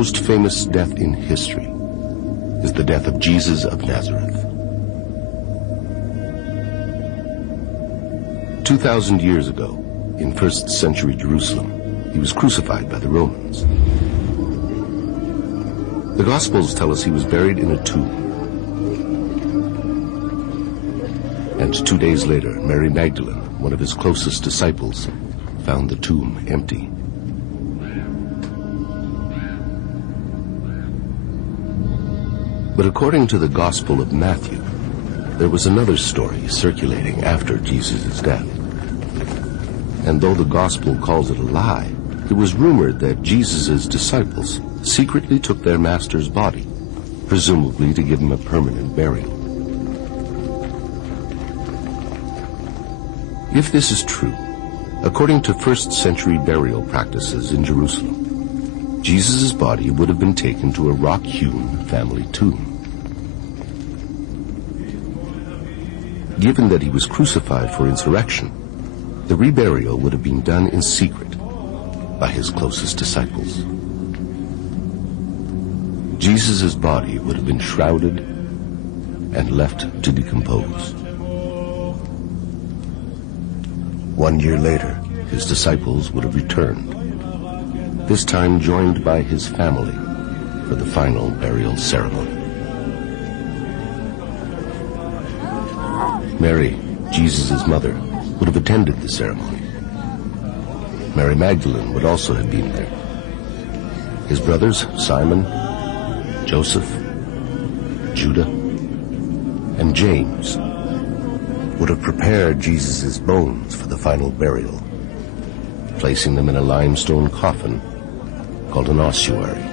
most famous death in history is the death of Jesus of Nazareth. 2,000 years ago, in 1st century Jerusalem, he was crucified by the Romans. The Gospels tell us he was buried in a tomb. And 2 days later, Mary Magdalene, one of his closest disciples, found the tomb empty. But according to the Gospel of Matthew, there was another story circulating after Jesus' death. And though the Gospel calls it a lie, it was rumored that Jesus' disciples secretly took their master's body, presumably to give him a permanent burial. If this is true, according to 1st century burial practices in Jerusalem, Jesus' body would have been taken to a rock-hewn family tomb. Given that he was crucified for insurrection, the reburial would have been done in secret by his closest disciples. Jesus' body would have been shrouded and left to decompose. 1 year later, his disciples would have returned, this time joined by his family for the final burial ceremony. Mary, Jesus' mother, would have attended the ceremony. Mary Magdalene would also have been there. His brothers, Simon, Joseph, Judah, and James would have prepared Jesus' bones for the final burial, placing them in a limestone coffin called an ossuary.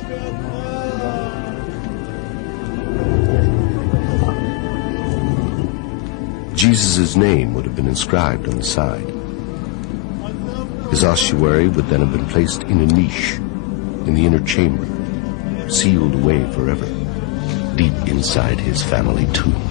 Jesus' name would have been inscribed on the side. His ossuary would then have been placed in a niche in the inner chamber, sealed away forever, deep inside his family tomb.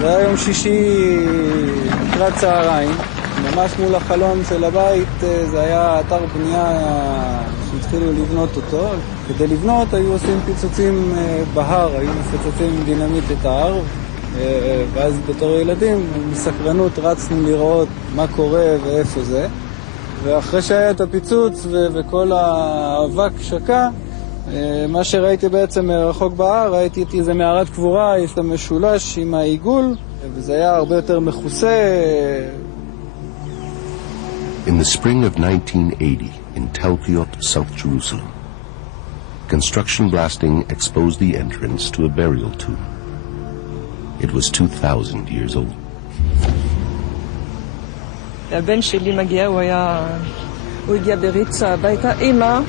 זה היה יום שישי לקראת צהריים, ממש מול החלון של הבית. זה היה אתר בנייה שהתחילו לבנות אותו. כדי לבנות היו עושים פיצוצים בהר, היו מפצצים עם דינמיט את ההר, ואז בתור ילדים מסקרנות רצנו לראות מה קורה ואיפה זה. ואחרי שהיה את הפיצוץ וכל האבק שקע, מה שראיתי בעצם מרחוק בהר, ראיתי איזה מערת קבורה, יש לה משולש עם העיגול, וזה היה הרבה יותר מכוסה. In the spring of 1980, in Tальпиот, South Jerusalem, construction blasting exposed the entrance to a burial tomb. It was 2,000 years old. הבן שלי מגיע, הוא הגיע בריצה הביתה. אמא,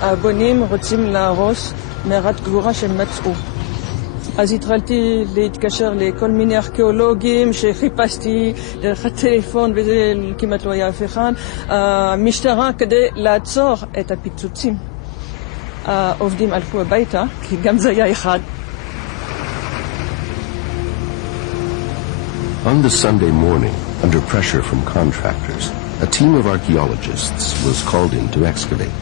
הבונים רוצים להרוס מערת קבורה שהם מצאו. אז התחלתי להתקשר לכל מיני ארכיאולוגים שחיפשתי דרך הטלפון, וזה כמעט לא היה אף אחד. המשטרה כדי לעצור את הפיצוצים. העובדים הלכו הביתה, כי גם זה היה אחד. On the Sunday morning, under pressure from contractors, a team of archaeologists was called in to excavate.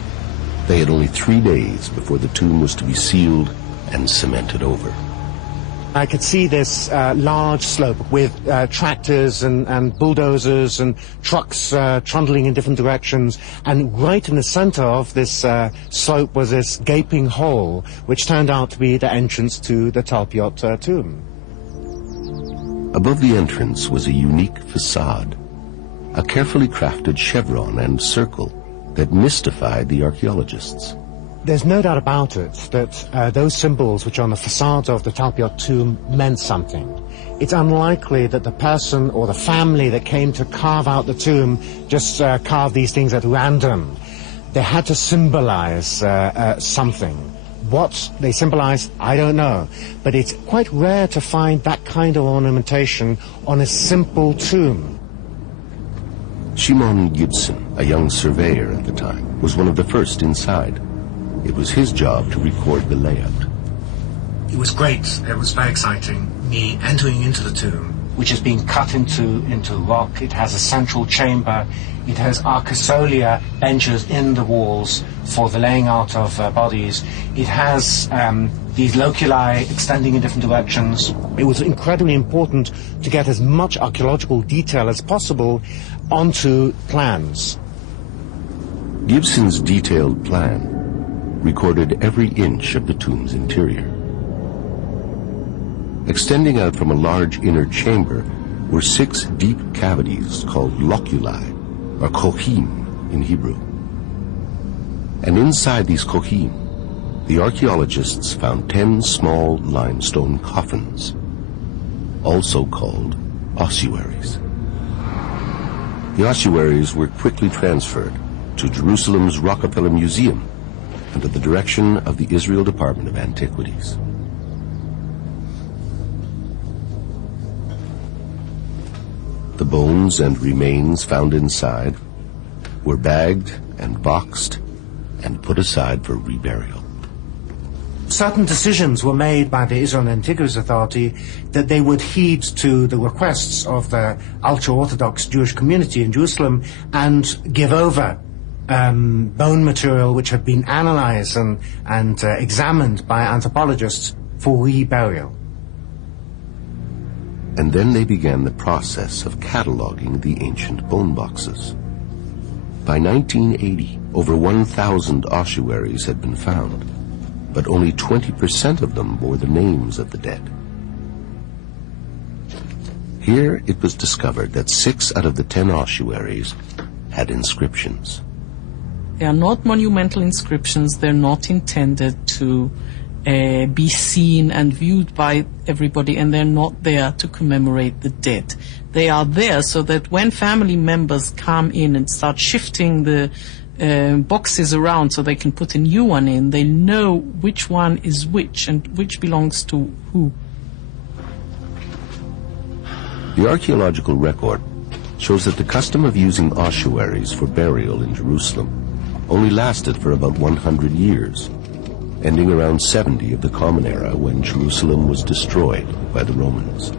They had only 3 days before the tomb was to be sealed and cemented over. I could see this large slope with tractors and bulldozers and trucks trundling in different directions, and right in the center of this slope was this gaping hole, which turned out to be the entrance to the Tальпиот tomb. Above the entrance was a unique facade, a carefully crafted chevron and circle that mystified the archaeologists. There's no doubt about it that those symbols which are on the facades of the Tальпиот tomb meant something. It's unlikely that the person or the family that came to carve out the tomb just carved these things at random. They had to symbolize something. What they symbolize, I don't know, but it's quite rare to find that kind of ornamentation on a simple tomb. Shimon Gibson, a young surveyor at the time, was one of the first inside. It was his job to record the layout. It was great. It was very exciting. Me entering into the tomb, which has been cut into rock. It has a central chamber. It has arcosolia benches in the walls for the laying out of bodies. It has these loculi extending in different directions. It was incredibly important to get as much archaeological detail as possible onto plans. Gibson's detailed plan recorded every inch of the tomb's interior. Extending out from a large inner chamber were 6 deep cavities called loculi, or kohim in Hebrew. And inside these kohim, the archaeologists found 10 small limestone coffins, also called ossuaries. The ossuaries were quickly transferred to Jerusalem's Rockefeller Museum under the direction of the Israel Department of Antiquities. The bones and remains found inside were bagged and boxed and put aside for reburial. Certain decisions were made by the Israel Antiquities Authority that they would heed to the requests of the ultra-Orthodox Jewish community in Jerusalem and give over bone material which had been analyzed and examined by anthropologists for reburial. And then they began the process of cataloging the ancient bone boxes. By 1980, over 1,000 ossuaries had been found, but only 20% of them bore the names of the dead. Here it was discovered that 6 out of the 10 ossuaries had inscriptions. They are not monumental inscriptions. They're not intended to be seen and viewed by everybody, and they're not there to commemorate the dead. They are there so that when family members come in and start shifting the boxes around so they can put a new one in, they know which one is which and which belongs to who. The archaeological record shows that the custom of using ossuaries for burial in Jerusalem only lasted for about 100 years, ending around 70 of the Common Era when Jerusalem was destroyed by the Romans.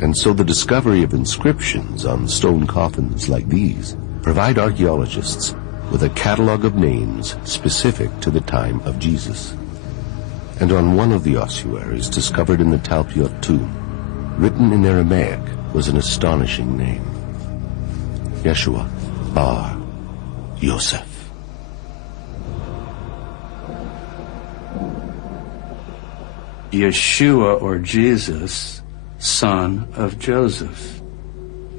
And so the discovery of inscriptions on stone coffins like these provide archaeologists with a catalog of names specific to the time of Jesus. And on one of the ossuaries discovered in the Tальпиот tomb, written in Aramaic, was an astonishing name: Yeshua bar Yosef. Yeshua, or Jesus, son of Joseph.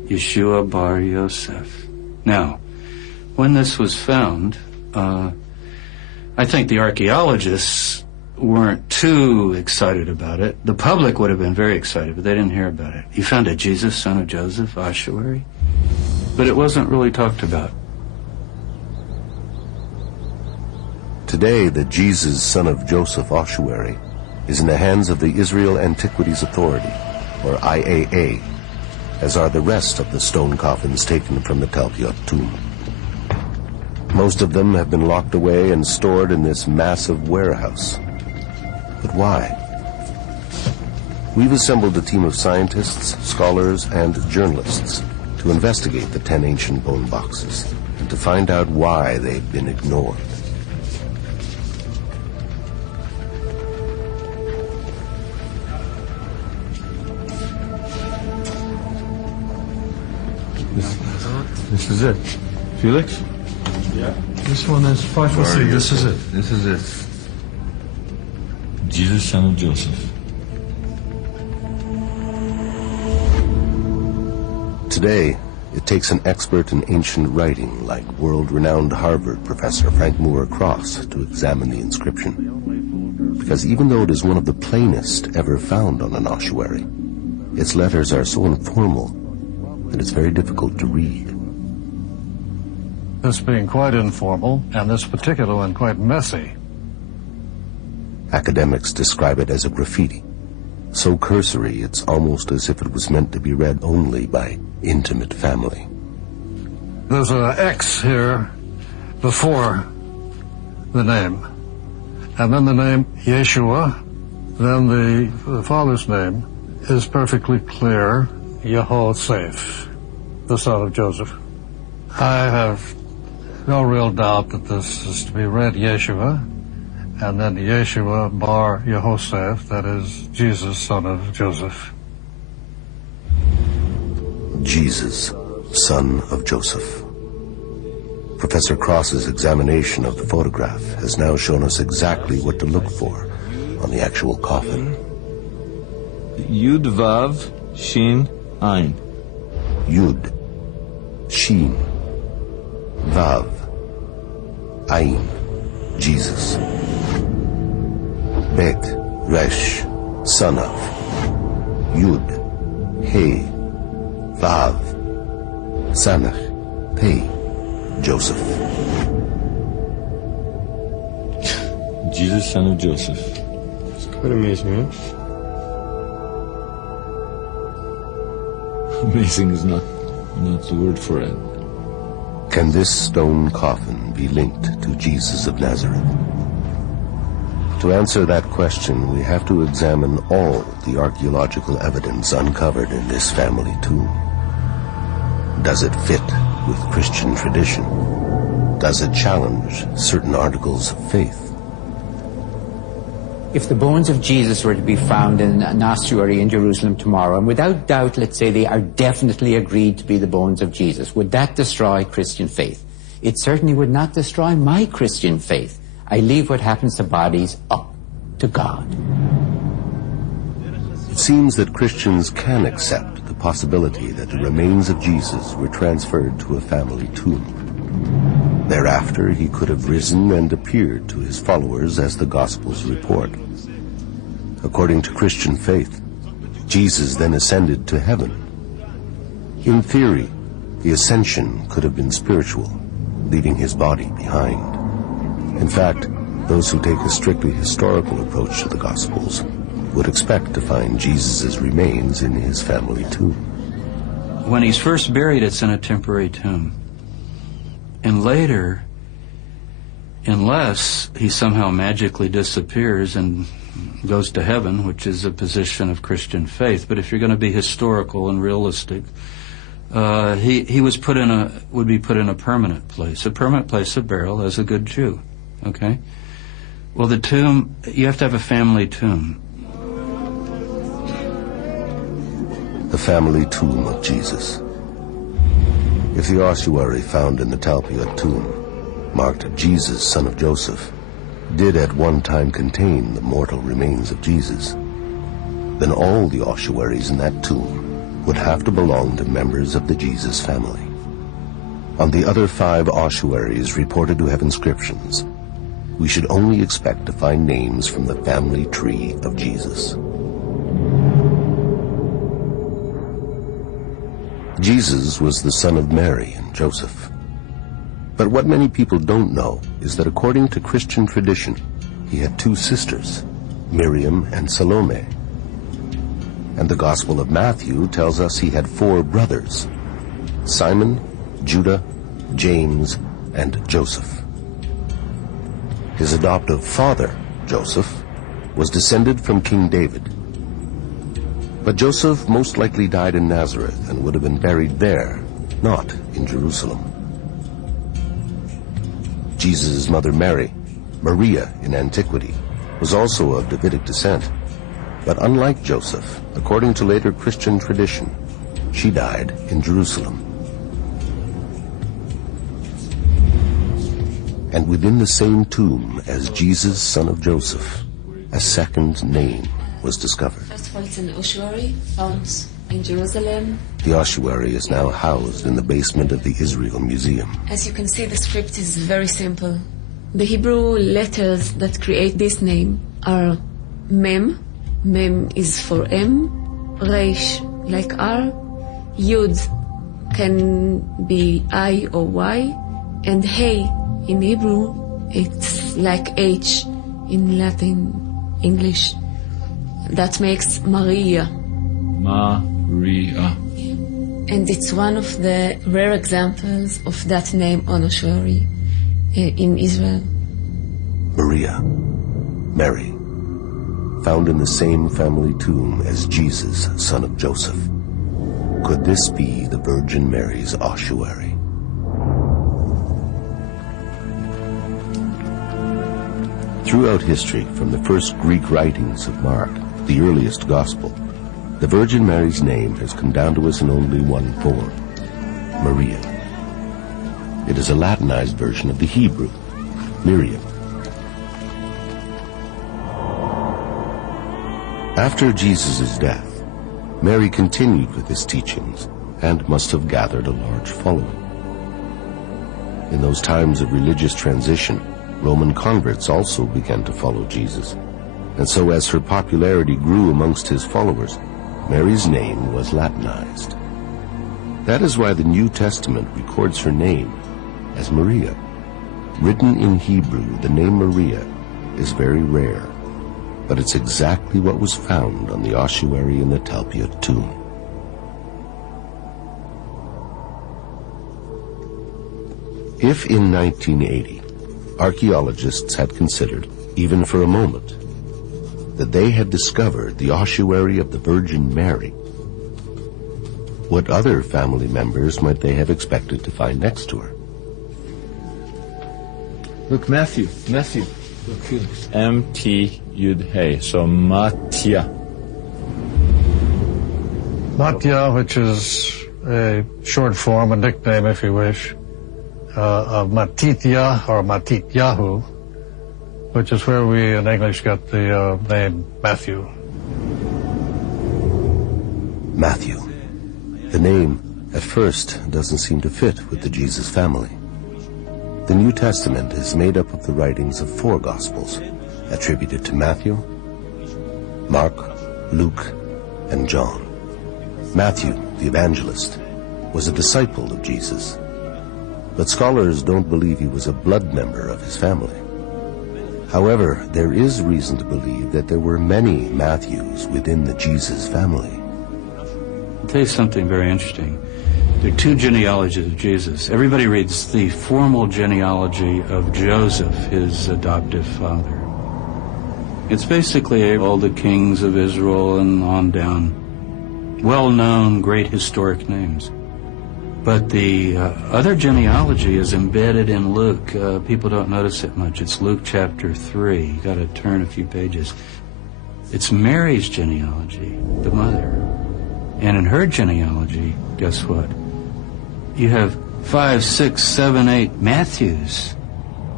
Yeshua bar Yosef. Now, when this was found, I think the archaeologists weren't too excited about it. The public would have been very excited, but they didn't hear about it. You found a Jesus, son of Joseph ossuary, but it wasn't really talked about. Today, the Jesus, son of Joseph ossuary is in the hands of the Israel Antiquities Authority, or IAA, as are the rest of the stone coffins taken from the Tальпиот tomb. Most of them have been locked away and stored in this massive warehouse. But why? We've assembled a team of scientists, scholars, and journalists to investigate the 10 ancient bone boxes and to find out why they've been ignored. This is it. Felix? Yeah. This one is 543. This is it. This is it. Jesus, son of Joseph. Today, it takes an expert in ancient writing like world-renowned Harvard professor Frank Moore Cross to examine the inscription. Because even though it is one of the plainest ever found on an ossuary, its letters are so informal that it's very difficult to read. This being quite informal, and this particular one quite messy. Academics describe it as a graffiti, so cursory it's almost as if it was meant to be read only by intimate family. There's an X here before the name. And then the name Yeshua, then the father's name is perfectly clear, Yehoseph, the son of Joseph. I have no real doubt that this is to be read Yeshua, and then Yeshua bar Yehoseph, that is Jesus, son of Joseph. Jesus, son of Joseph. Professor Cross's examination of the photograph has now shown us exactly what to look for on the actual coffin. Yud Vav Shin Ein. Yud, Shin, Vav, Ain, Jesus. Bet, Resh, son of. Yud, He, Vav, Sanach, Pei, Joseph. Jesus, son of Joseph. It's quite amazing, huh? Amazing is not the word for it. Can this stone coffin be linked to Jesus of Nazareth? To answer that question, we have to examine all the archaeological evidence uncovered in this family tomb. Does it fit with Christian tradition? Does it challenge certain articles of faith? If the bones of Jesus were to be found in an ossuary in Jerusalem tomorrow, and without doubt, let's say they are definitely agreed to be the bones of Jesus, would that destroy Christian faith? It certainly would not destroy my Christian faith. I leave what happens to bodies up to God. It seems that Christians can accept the possibility that the remains of Jesus were transferred to a family tomb. Thereafter, he could have risen and appeared to his followers as the Gospels report. According to Christian faith, Jesus then ascended to heaven. In theory, the ascension could have been spiritual, leaving his body behind. In fact, those who take a strictly historical approach to the Gospels would expect to find Jesus' remains in his family tomb. When he's first buried, it's in a temporary tomb. And later, unless he somehow magically disappears and goes to heaven, which is a position of Christian faith, but if you're going to be historical and realistic, he would be put in a permanent place of burial as a good Jew. Okay? Well, the tomb, you have to have a family tomb. The family tomb of Jesus. If the ossuary found in the Tальпиот tomb, marked Jesus, son of Joseph, did at one time contain the mortal remains of Jesus, then all the ossuaries in that tomb would have to belong to members of the Jesus family. On the other 5 ossuaries reported to have inscriptions, we should only expect to find names from the family tree of Jesus. Jesus was the son of Mary and Joseph. But what many people don't know is that according to Christian tradition, he had 2 sisters, Miriam and Salome. And the Gospel of Matthew tells us he had 4 brothers, Simon, Judah, James, and Joseph. His adoptive father, Joseph, was descended from King David. But Joseph most likely died in Nazareth and would have been buried there, not in Jerusalem. Jesus' mother Mary, Maria in antiquity, was also of Davidic descent. But unlike Joseph, according to later Christian tradition, she died in Jerusalem. And within the same tomb as Jesus, son of Joseph, a second name was discovered. First of all, it's an ossuary found in Jerusalem. The ossuary is now housed in the basement of the Israel Museum. As you can see, the script is very simple. The Hebrew letters that create this name are Mem. Mem is for M. Resh, like R. Yud can be I or Y. And Hey, in Hebrew, it's like H in Latin, English. That makes Maria. Maria. And it's one of the rare examples of that name on ossuary in Israel. Maria, Mary, found in the same family tomb as Jesus, son of Joseph. Could this be the Virgin Mary's ossuary? Throughout history, from the first Greek writings of Mark, the earliest gospel, the Virgin Mary's name has come down to us in only one form, Maria. It is a Latinized version of the Hebrew, Miriam. After Jesus' death, Mary continued with his teachings and must have gathered a large following. In those times of religious transition, Roman converts also began to follow Jesus, and so as her popularity grew amongst his followers, Mary's name was Latinized. That is why the New Testament records her name as Maria. Written in Hebrew, the name Maria is very rare, but it's exactly what was found on the ossuary in the Tальпиот tomb. If in 1980, archaeologists had considered, even for a moment, that they had discovered the ossuary of the Virgin Mary, what other family members might they have expected to find next to her? Look, Matthew. Look here. M-T-Yud-Hey, so Matya. Matya, which is a short form, a nickname if you wish, of Matitya or Matityahu, which is where we in English got the name Matthew. Matthew. The name, at first, doesn't seem to fit with the Jesus family. The New Testament is made up of the writings of 4 Gospels, attributed to Matthew, Mark, Luke, and John. Matthew, the evangelist, was a disciple of Jesus, but scholars don't believe he was a blood member of his family. However, there is reason to believe that there were many Matthews within the Jesus family. I'll tell you something very interesting. There are 2 genealogies of Jesus. Everybody reads the formal genealogy of Joseph, his adoptive father. It's basically all the kings of Israel and on down. Well-known, great historic names. But the other genealogy is embedded in Luke. People don't notice it much. It's Luke chapter 3. You got to turn a few pages. It's Mary's genealogy, the mother. And in her genealogy, guess what? You have 5, 6, 7, 8 Matthews.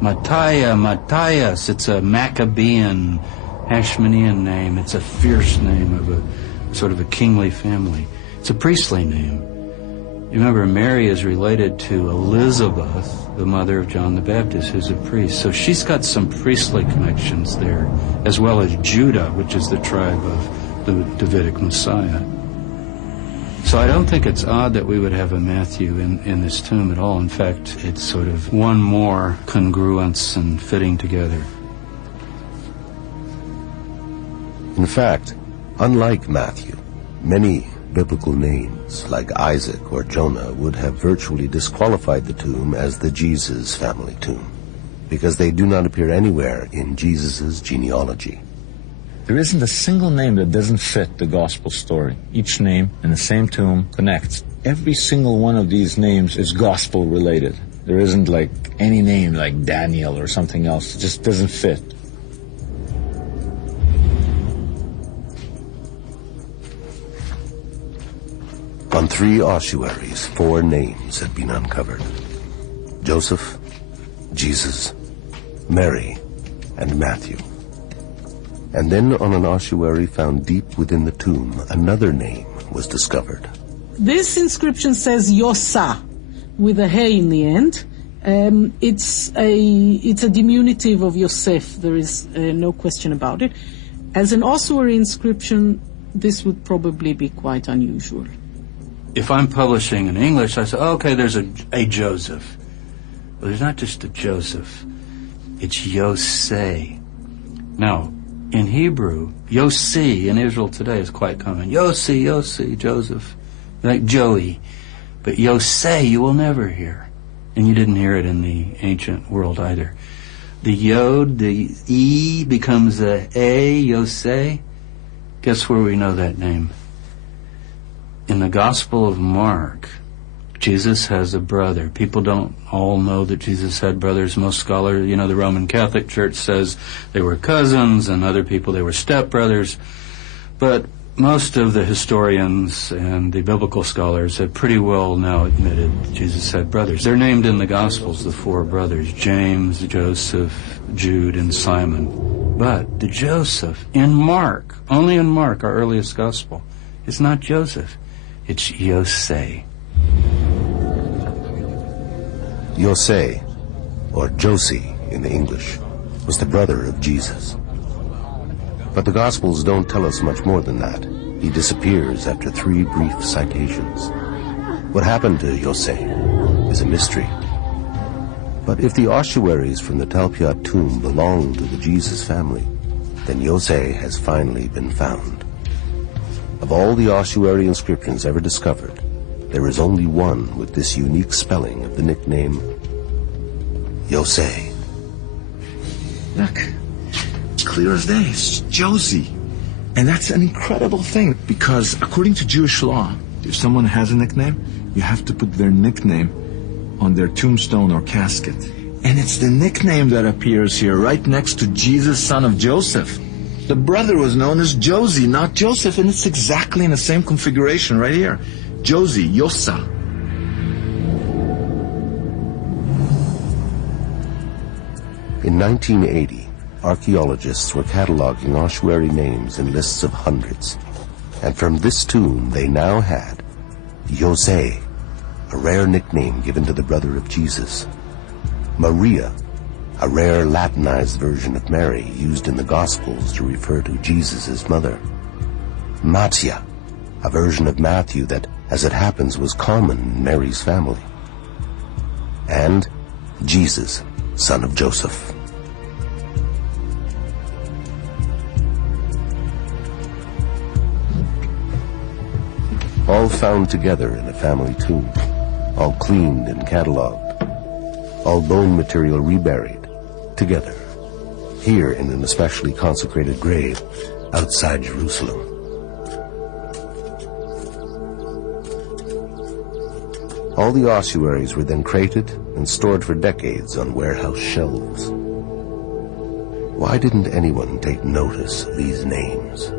Matthias. It's a Maccabean, Hashmonean name. It's a fierce name of a sort of a kingly family. It's a priestly name. You remember, Mary is related to Elizabeth, the mother of John the Baptist, who's a priest. So she's got some priestly connections there, as well as Judah, which is the tribe of the Davidic Messiah. So I don't think it's odd that we would have a Matthew in this tomb at all. In fact, it's sort of one more congruence and fitting together. In fact, unlike Matthew, many biblical names like Isaac or Jonah would have virtually disqualified the tomb as the Jesus family tomb, because they do not appear anywhere in Jesus' genealogy. There isn't a single name that doesn't fit the gospel story. Each name in the same tomb connects. Every single one of these names is gospel related. There isn't like any name like Daniel or something else. It just doesn't fit. On 3 ossuaries, 4 names had been uncovered: Joseph, Jesus, Mary, and Matthew. And then on an ossuary found deep within the tomb, another name was discovered. This inscription says Yosa, with a hey in the end. It's a diminutive of Yosef. There is no question about it. As an ossuary inscription, this would probably be quite unusual. If I'm publishing in English, I say, okay, there's a Joseph. But there's not just a Joseph. It's Yosei. Now, in Hebrew, Yossi in Israel today is quite common. Yossi, Joseph, like Joey. But Yosei you will never hear. And you didn't hear it in the ancient world either. The Yod, the E becomes a Yosei. Guess where we know that name? In the Gospel of Mark, Jesus has a brother. People don't all know that Jesus had brothers. Most scholars, you know, the Roman Catholic Church says they were cousins, and other people they were stepbrothers. But most of the historians and the biblical scholars have pretty well now admitted Jesus had brothers. They're named in the Gospels, the four brothers, James, Joseph, Jude, and Simon. But the Joseph in Mark, only in Mark, our earliest Gospel, is not Joseph. It's Yosei. Yosei, or Josie in the English, was the brother of Jesus. But the Gospels don't tell us much more than that. He disappears after 3 brief citations. What happened to Yosei is a mystery. But if the ossuaries from the Tальпиот tomb belong to the Jesus family, then Yosei has finally been found. Of all the ossuary inscriptions ever discovered, there is only one with this unique spelling of the nickname Yosei. Look, clear as day, it's Josie. And that's an incredible thing, because according to Jewish law, if someone has a nickname, you have to put their nickname on their tombstone or casket. And it's the nickname that appears here right next to Jesus, son of Joseph. The brother was known as Josie, not Joseph, and it's exactly in the same configuration right here. Josie, Yosa. In 1980, archaeologists were cataloging ossuary names in lists of hundreds. And from this tomb, they now had Yosei, a rare nickname given to the brother of Jesus; Maria, a rare Latinized version of Mary used in the Gospels to refer to Jesus' mother; Mattia, a version of Matthew that, as it happens, was common in Mary's family; and Jesus, son of Joseph. All found together in a family tomb, all cleaned and cataloged, all bone material reburied, together, here in an especially consecrated grave outside Jerusalem. All the ossuaries were then crated and stored for decades on warehouse shelves. Why didn't anyone take notice of these names?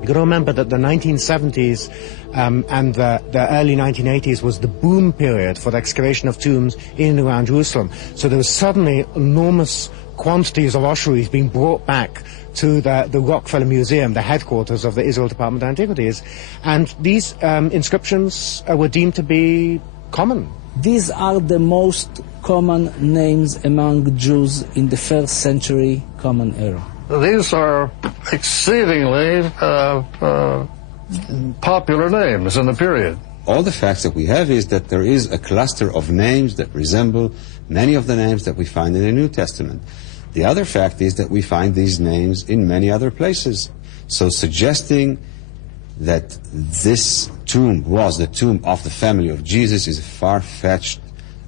You got to remember that the 1970s and the early 1980s was the boom period for the excavation of tombs in and around Jerusalem. So there was suddenly enormous quantities of ossuaries being brought back to the Rockefeller Museum, the headquarters of the Israel Department of Antiquities. And these inscriptions were deemed to be common. These are the most common names among Jews in the 1st century Common Era. These are exceedingly popular names in the period. All the facts that we have is that there is a cluster of names that resemble many of the names that we find in the New Testament. The other fact is that we find these names in many other places. So suggesting that this tomb was the tomb of the family of Jesus is a far-fetched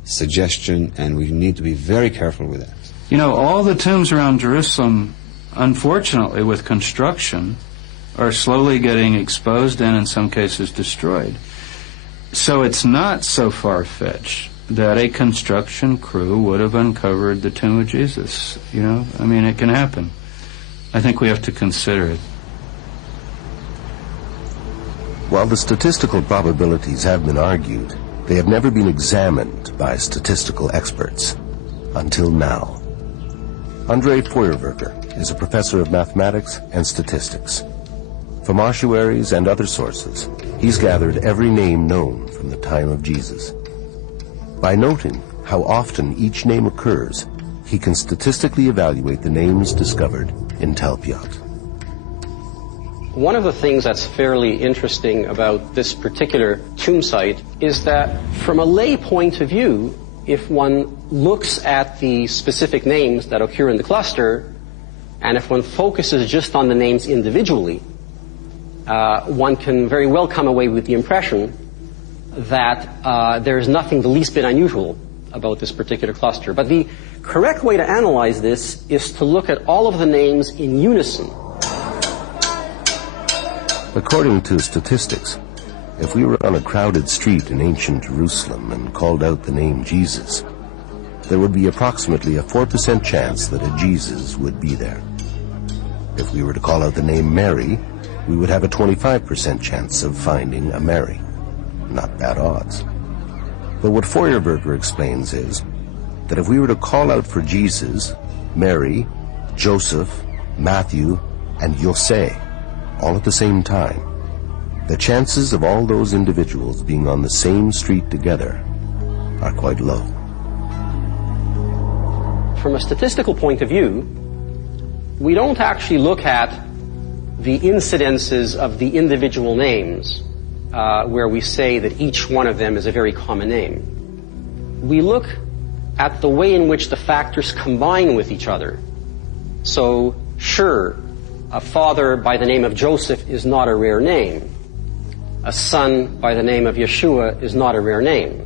suggestion, and we need to be very careful with that. You know, all the tombs around Jerusalem, unfortunately, with construction, are slowly getting exposed and in some cases destroyed. So it's not so far-fetched that a construction crew would have uncovered the tomb of Jesus. You know, I mean, it can happen. I think we have to consider it. While the statistical probabilities have been argued, they have never been examined by statistical experts. Until now. Andrei Feuerwerker is a professor of mathematics and statistics. From ossuaries and other sources, he's gathered every name known from the time of Jesus. By noting how often each name occurs, he can statistically evaluate the names discovered in Tальпиот. One of the things that's fairly interesting about this particular tomb site is that from a lay point of view, if one looks at the specific names that occur in the cluster, and if one focuses just on the names individually, one can very well come away with the impression that there is nothing the least bit unusual about this particular cluster. But the correct way to analyze this is to look at all of the names in unison. According to statistics, if we were on a crowded street in ancient Jerusalem and called out the name Jesus, there would be approximately a 4% chance that a Jesus would be there. If we were to call out the name Mary, we would have a 25% chance of finding a Mary. Not bad odds. But what Feuerberger explains is that if we were to call out for Jesus, Mary, Joseph, Matthew, and Yosef, all at the same time, the chances of all those individuals being on the same street together are quite low. From a statistical point of view, we don't actually look at the incidences of the individual names where we say that each one of them is a very common name. We look at the way in which the factors combine with each other. So, sure, a father by the name of Joseph is not a rare name. A son by the name of Yeshua is not a rare name.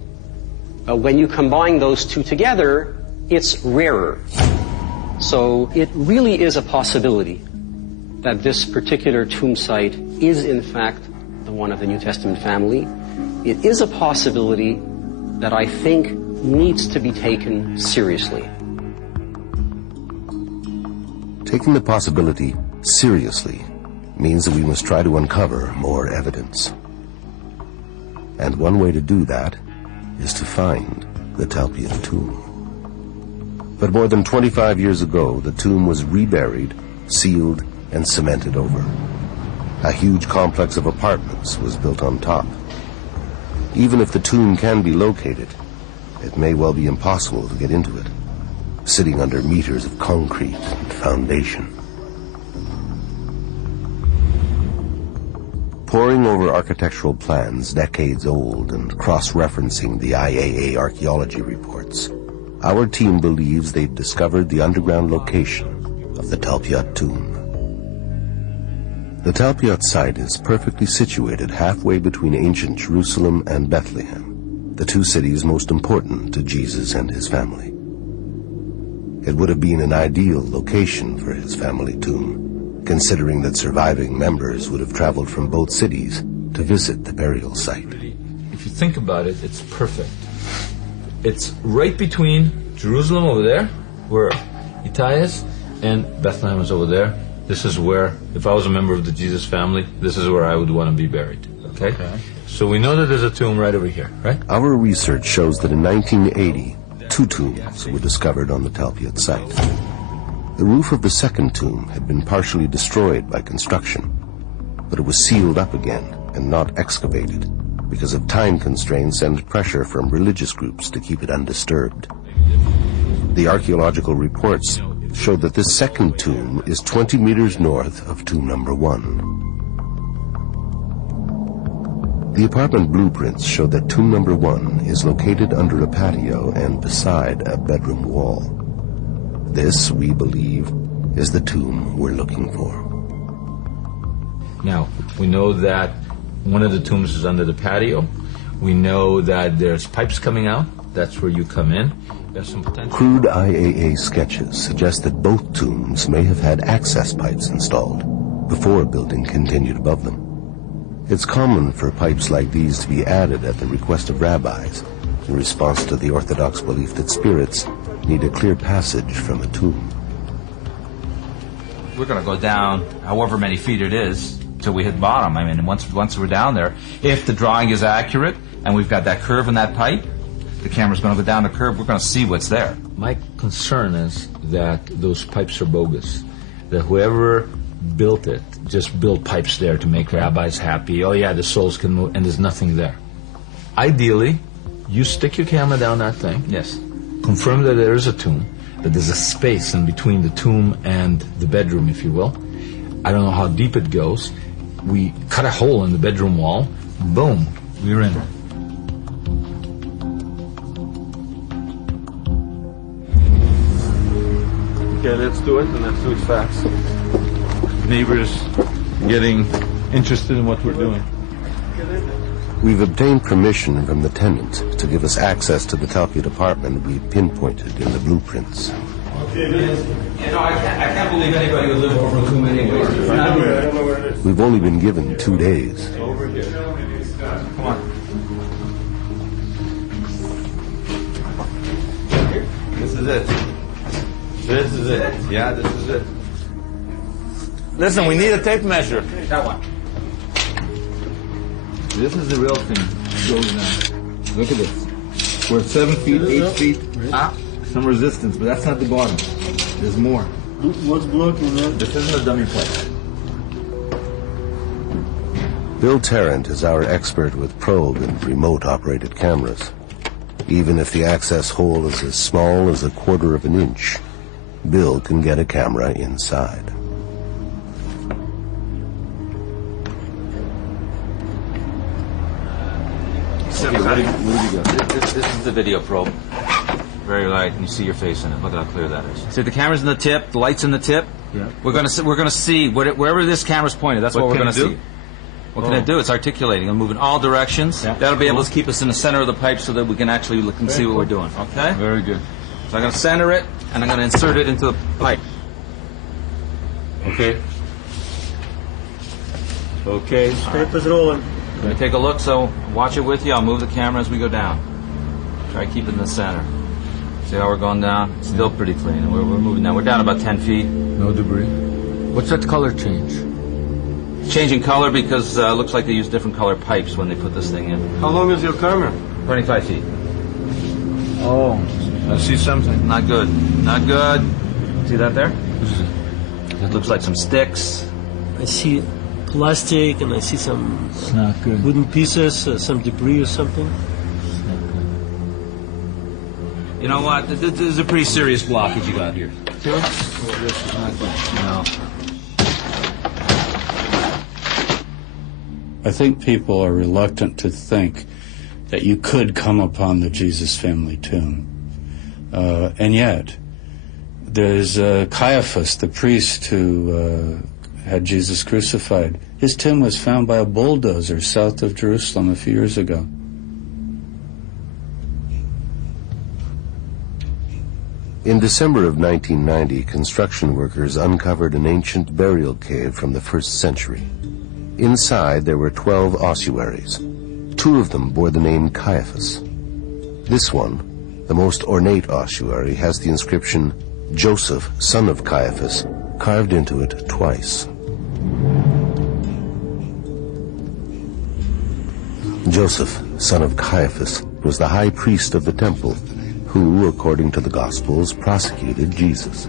But when you combine those two together, it's rarer. So it really is a possibility that this particular tomb site is in fact the one of the New Testament family. It is a possibility that I think needs to be taken seriously. Taking the possibility seriously means that we must try to uncover more evidence. And one way to do that is to find the Tальпиот tomb. But more than 25 years ago, the tomb was reburied, sealed, and cemented over. A huge complex of apartments was built on top. Even if the tomb can be located, it may well be impossible to get into it, sitting under meters of concrete and foundation. Poring over architectural plans decades old and cross-referencing the IAA archaeology reports, our team believes they've discovered the underground location of the Tальпиот tomb. The Tальпиот site is perfectly situated halfway between ancient Jerusalem and Bethlehem, the two cities most important to Jesus and his family. It would have been an ideal location for his family tomb, considering that surviving members would have traveled from both cities to visit the burial site. If you think about it, it's perfect. It's right between Jerusalem over there, where Itai is, and Bethlehem is over there. This is where, if I was a member of the Jesus family, this is where I would want to be buried. Okay? So we know that there's a tomb right over here, right? Our research shows that in 1980, 2 tombs were discovered on the Tальпиот site. The roof of the second tomb had been partially destroyed by construction, but it was sealed up again and not excavated because of time constraints and pressure from religious groups to keep it undisturbed. The archaeological reports show that this second tomb is 20 meters north of tomb number 1. The apartment blueprints show that tomb number 1 is located under a patio and beside a bedroom wall. This, we believe, is the tomb we're looking for. Now, we know that one of the tombs is under the patio. We know that there's pipes coming out. That's where you come in. There's some potential. Crude IAA sketches suggest that both tombs may have had access pipes installed before a building continued above them. It's common for pipes like these to be added at the request of rabbis in response to the Orthodox belief that spirits need a clear passage from a tomb. We're going to go down however many feet it is till we hit bottom. I mean, once we're down there, if the drawing is accurate and we've got that curve in that pipe, the camera's going to go down the curve, we're going to see what's there. My concern is that those pipes are bogus, that whoever built it just built pipes there to make rabbis happy. Oh yeah, the souls can move, and there's nothing there. Ideally, you stick your camera down that thing. Yes. Confirm that there is a tomb, that there's a space in between the tomb and the bedroom, if you will. I don't know how deep it goes. We cut a hole in the bedroom wall. Boom, we're in. Okay, let's do it, and let's do it fast. Neighbors getting interested in what we're doing. We've obtained permission from the tenant to give us access to the Tальпиот apartment we pinpointed in the blueprints. You know, I can't believe anybody would live over a room anyway. We've only been given 2 days. Over here. Come on. This is it. This is it. Yeah, this is it. Listen, we need a tape measure. That one. This is the real thing. It goes down. Look at this. We're at 7 feet, 8 feet. Some resistance, but that's not the bottom. There's more. What's blocking that? This isn't a dummy plate. Bill Tarrant is our expert with probe and remote-operated cameras. Even if the access hole is as small as 1/4 of an inch, Bill can get a camera inside. What do you got? This is the video probe. Very light, and you see your face in it. Look at how clear that is. See, the camera's in the tip, the light's in the tip. Yeah. We're gonna see wherever this camera's pointed. That's what we're gonna see. What can it do? It's articulating. It'll move in all directions. Yeah. That'll be able to keep us in the center of the pipe so that we can actually look and see what we're doing. Okay? Very good. So I'm gonna center it, and I'm gonna insert it into the pipe. Okay. Okay. Tape is rolling. Let me take a look, so watch it with you. I'll move the camera as we go down. Try to keep it in the center. See how we're going down? It's still pretty clean. We're moving down. We're down about 10 feet. No debris. What's that color change? Changing color because it looks like they use different color pipes when they put this thing in. How long is your camera? 25 feet. Oh, I see something. Not good. Not good. See that there? It looks like some sticks. I see plastic and I see some It's not good. wooden pieces, some debris or something. You know what? This is a pretty serious blockage you got here. Sure? No. I think people are reluctant to think that you could come upon the Jesus family tomb. And yet, there's Caiaphas, the priest who had Jesus crucified. His tomb was found by a bulldozer south of Jerusalem a few years ago. In December of 1990, construction workers uncovered an ancient burial cave from the 1st century. Inside, there were 12 ossuaries. 2 of them bore the name Caiaphas. This one, the most ornate ossuary, has the inscription, Joseph, son of Caiaphas, carved into it twice. Joseph, son of Caiaphas, was the high priest of the temple, who, according to the Gospels, prosecuted Jesus.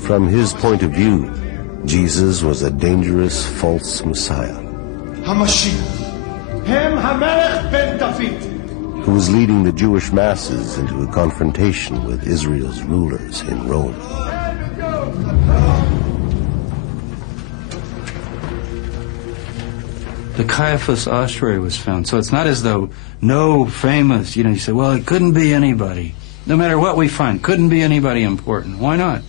From his point of view, Jesus was a dangerous false Messiah who was leading the Jewish masses into a confrontation with Israel's rulers in Rome. The Caiaphas ossuary was found. So it's not as though no famous, you say, well, it couldn't be anybody. No matter what we find, couldn't be anybody important. Why not?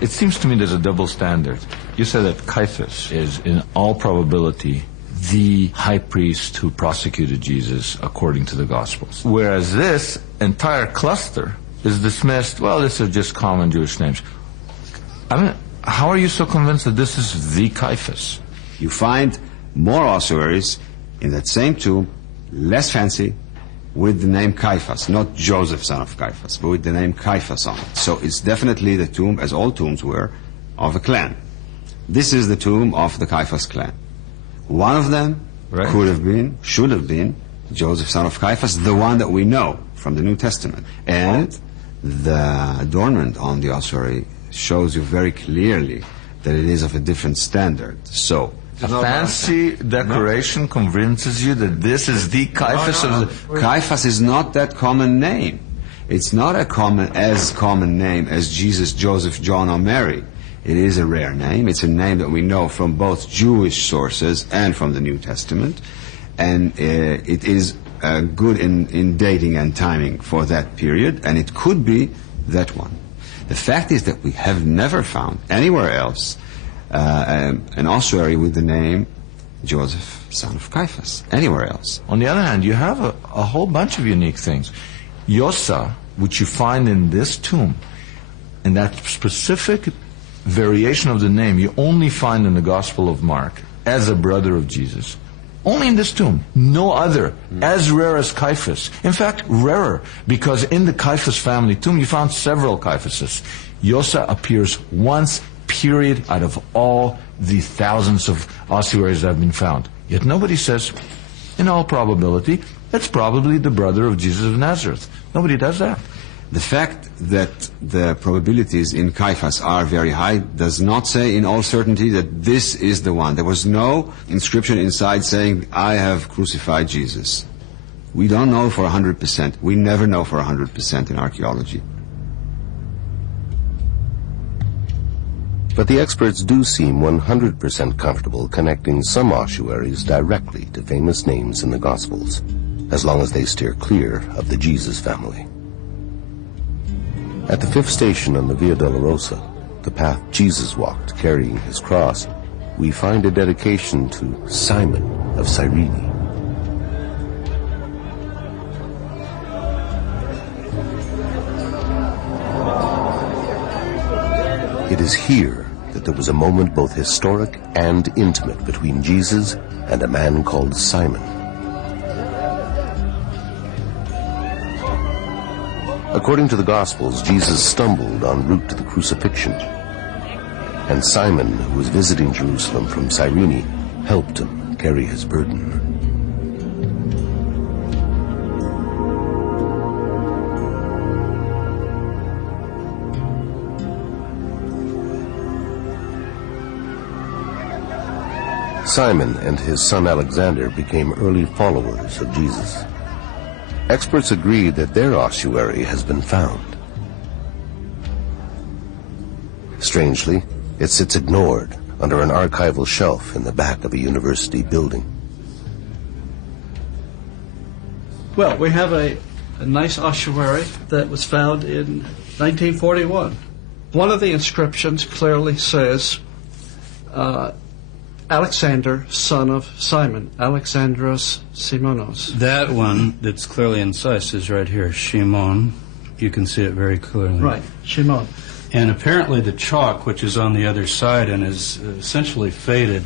It seems to me there's a double standard. You said that Caiaphas is, in all probability, the high priest who prosecuted Jesus according to the Gospels. Whereas this entire cluster is dismissed, well, these are just common Jewish names. I mean, how are you so convinced that this is the Caiaphas? You find more ossuaries in that same tomb, less fancy, with the name Caiaphas, not Joseph, son of Caiaphas, but with the name Caiaphas on it. So it's definitely the tomb, as all tombs were, of a clan. This is the tomb of the Caiaphas clan. One of them could have been, should have been, Joseph, son of Caiaphas, the one that we know from the New Testament. And the adornment on the ossuary shows you very clearly that it is of a different standard. So, a fancy decoration convinces you that this is the Caiaphas of the... Caiaphas is not that common name. It's not as common name as Jesus, Joseph, John, or Mary. It is a rare name. It's a name that we know from both Jewish sources and from the New Testament. And it is good in dating and timing for that period, and it could be that one. The fact is that we have never found anywhere else an ossuary with the name Joseph, son of Caiaphas, anywhere else. On the other hand, you have a whole bunch of unique things. Yosa, which you find in this tomb, and that specific variation of the name you only find in the Gospel of Mark as a brother of Jesus. Only in this tomb. No other. As rare as Caiaphas. In fact, rarer, because in the Caiaphas family tomb you found several Caiaphases. Yosa appears once, period, out of all the thousands of ossuaries that have been found. Yet nobody says, in all probability, that's probably the brother of Jesus of Nazareth. Nobody does that. The fact that the probabilities in Caiaphas are very high does not say in all certainty that this is the one. There was no inscription inside saying, I have crucified Jesus. We don't know for 100%. We never know for 100% in archaeology. But the experts do seem 100% comfortable connecting some ossuaries directly to famous names in the Gospels, as long as they steer clear of the Jesus family. At the fifth station on the Via Dolorosa, the path Jesus walked carrying his cross, we find a dedication to Simon of Cyrene. It is here that there was a moment both historic and intimate between Jesus and a man called Simon. According to the Gospels, Jesus stumbled en route to the crucifixion, and Simon, who was visiting Jerusalem from Cyrene, helped him carry his burden. Simon and his son Alexander became early followers of Jesus. Experts agree that their ossuary has been found. Strangely, it sits ignored under an archival shelf in the back of a university building. Well, we have a nice ossuary that was found in 1941. One of the inscriptions clearly says, Alexander, son of Simon, Alexandros Simonos. That one that's clearly incised is right here, Shimon. You can see it very clearly. Right, Shimon. And apparently the chalk, which is on the other side and is essentially faded,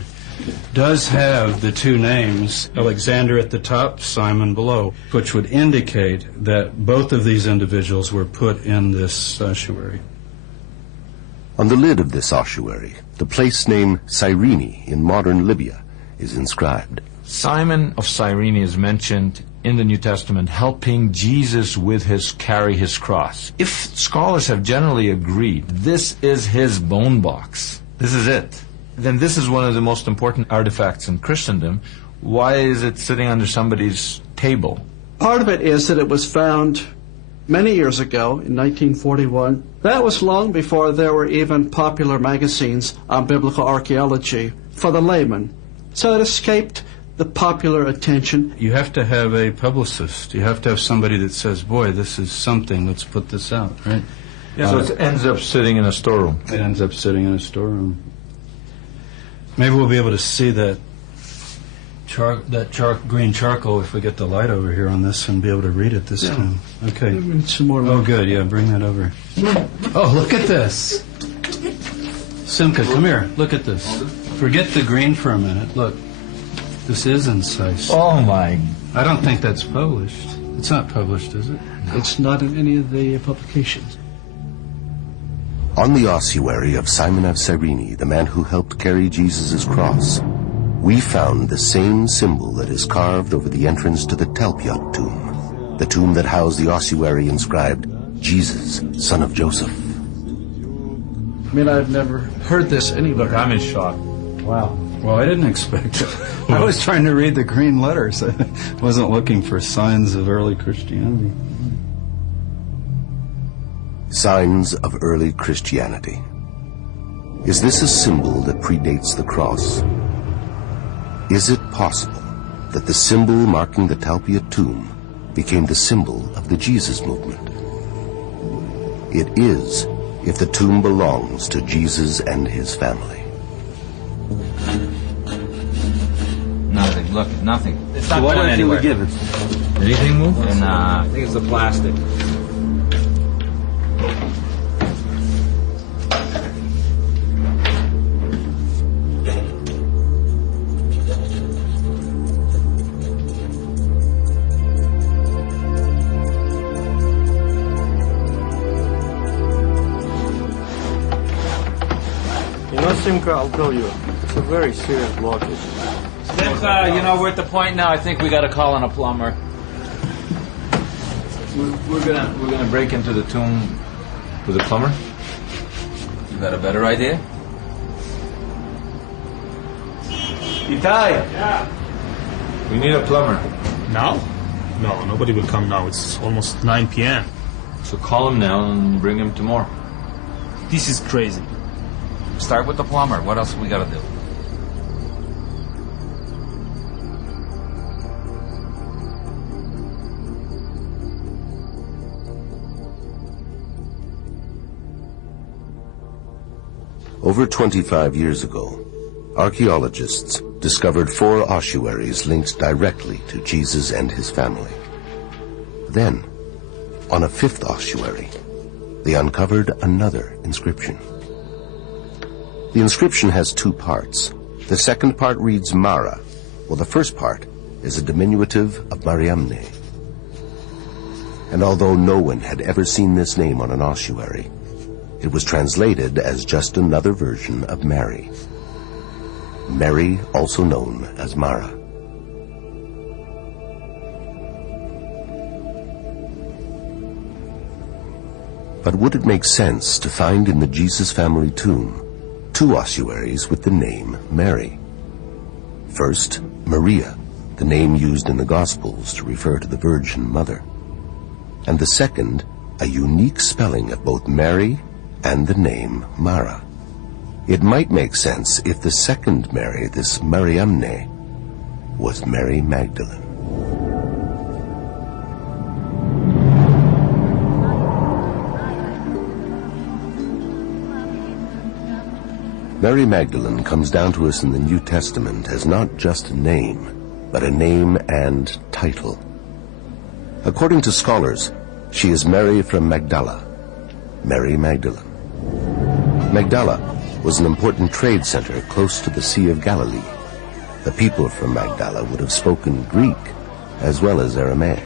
does have the two names, Alexander at the top, Simon below, which would indicate that both of these individuals were put in this ossuary. On the lid of this ossuary, the place name Cyrene in modern Libya is inscribed. Simon of Cyrene is mentioned in the New Testament helping Jesus with carry his cross. If scholars have generally agreed this is his bone box, this is it, then this is one of the most important artifacts in Christendom. Why is it sitting under somebody's table? Part of it is that it was found many years ago, in 1941. That was long before there were even popular magazines on biblical archaeology for the layman. So it escaped the popular attention. You have to have a publicist. You have to have somebody that says, boy, this is something, let's put this out, right? Yeah. So it ends up sitting in a storeroom. It ends up sitting in a storeroom. Maybe we'll be able to see that green charcoal if we get the light over here on this and be able to read it this time. Okay. We need some more. Oh, good. Yeah, bring that over. Oh, look at this. Simcha, come here. Look at this. Forget the green for a minute. Look. This is incised. Oh, my. I don't think that's published. It's not published, is it? No. It's not in any of the publications. On the ossuary of Simon of Cyrene, the man who helped carry Jesus' cross, we found the same symbol that is carved over the entrance to the Tальпиот tomb, the tomb that housed the ossuary inscribed, Jesus, son of Joseph. I mean, I've never heard this anywhere. Look, I'm in shock. Wow. Well, I didn't expect it. I was trying to read the green letters. I wasn't looking for signs of early Christianity. Signs of early Christianity. Is this a symbol that predates the cross? Is it possible that the symbol marking the Tальпиот tomb became the symbol of the Jesus movement? It is if the tomb belongs to Jesus and his family. Nothing. Look, nothing. It's So not what going else did we anywhere. give it? Anything move? And I think it's the plastic. You know, Simcha, I'll tell you, it's a very serious blockage. Simcha, you know, we're at the point now. I think we got to call in a plumber. We're gonna break into the tomb with a plumber. You got a better idea? Itai. Yeah. We need a plumber. Now? No, nobody will come now. It's almost 9 p.m. So call him now and bring him tomorrow. This is crazy. Start with the plumber. What else we got to do? Over 25 years ago, archaeologists discovered 4 ossuaries linked directly to Jesus and his family. Then, on a 5th ossuary, they uncovered another inscription. The inscription has 2 parts. The second part reads Mara, while the first part is a diminutive of Mariamne. And although no one had ever seen this name on an ossuary, it was translated as just another version of Mary. Mary, also known as Mara. But would it make sense to find in the Jesus family tomb 2 ossuaries with the name Mary? First, Maria, the name used in the Gospels to refer to the Virgin Mother. And the second, a unique spelling of both Mary and the name Mara. It might make sense if the second Mary, this Mariamne, was Mary Magdalene. Mary Magdalene comes down to us in the New Testament as not just a name, but a name and title. According to scholars, she is Mary from Magdala, Mary Magdalene. Magdala was an important trade center close to the Sea of Galilee. The people from Magdala would have spoken Greek as well as Aramaic.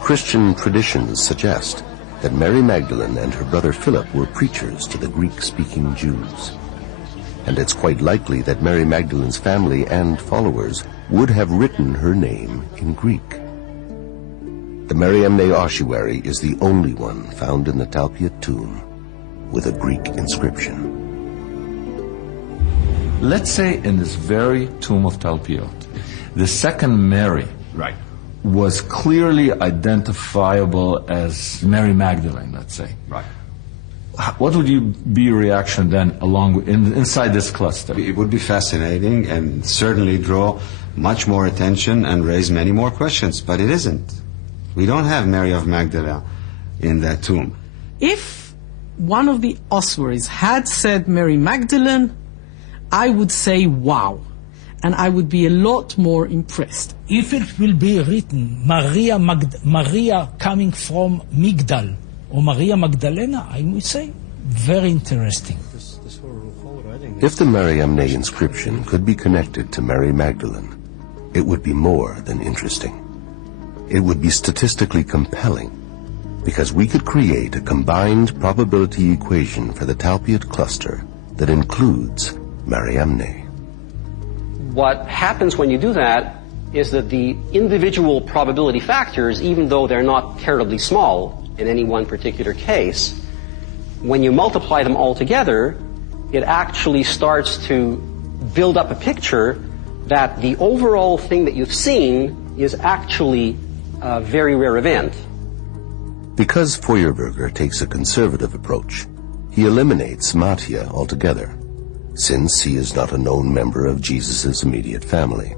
Christian traditions suggest that Mary Magdalene and her brother Philip were preachers to the Greek-speaking Jews. And it's quite likely that Mary Magdalene's family and followers would have written her name in Greek. The Mariamne ossuary is the only one found in the Tальпиот tomb with a Greek inscription. Let's say in this very tomb of Tальпиот, the second Mary was clearly identifiable as Mary Magdalene, let's say. Right. What would be your reaction then inside this cluster? It would be fascinating and certainly draw much more attention and raise many more questions, but it isn't. We don't have Mary of Magdala in that tomb. If one of the ossuaries had said Mary Magdalene, I would say wow, and I would be a lot more impressed. If it will be written Maria coming from Migdal or Maria Magdalena, I would say very interesting. If the Mariamne inscription could be connected to Mary Magdalene, it would be more than interesting. It would be statistically compelling, because we could create a combined probability equation for the Tальпиот cluster that includes Mariamne. What happens when you do that is that the individual probability factors, even though they're not terribly small in any one particular case, when you multiply them all together, it actually starts to build up a picture that the overall thing that you've seen is actually a very rare event. Because Feuerberger takes a conservative approach, he eliminates Mattia altogether, since he is not a known member of Jesus' immediate family.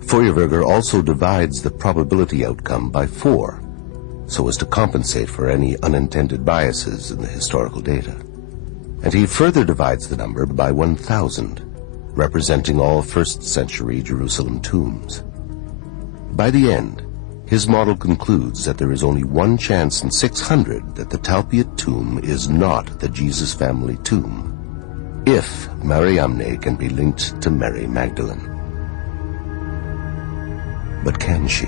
Feuerberger also divides the probability outcome by 4, so as to compensate for any unintended biases in the historical data. And he further divides the number by 1,000, representing all first-century Jerusalem tombs. By the end, his model concludes that there is only one chance in 600 that the Tальпиот tomb is not the Jesus family tomb, if Mariamne can be linked to Mary Magdalene. But can she?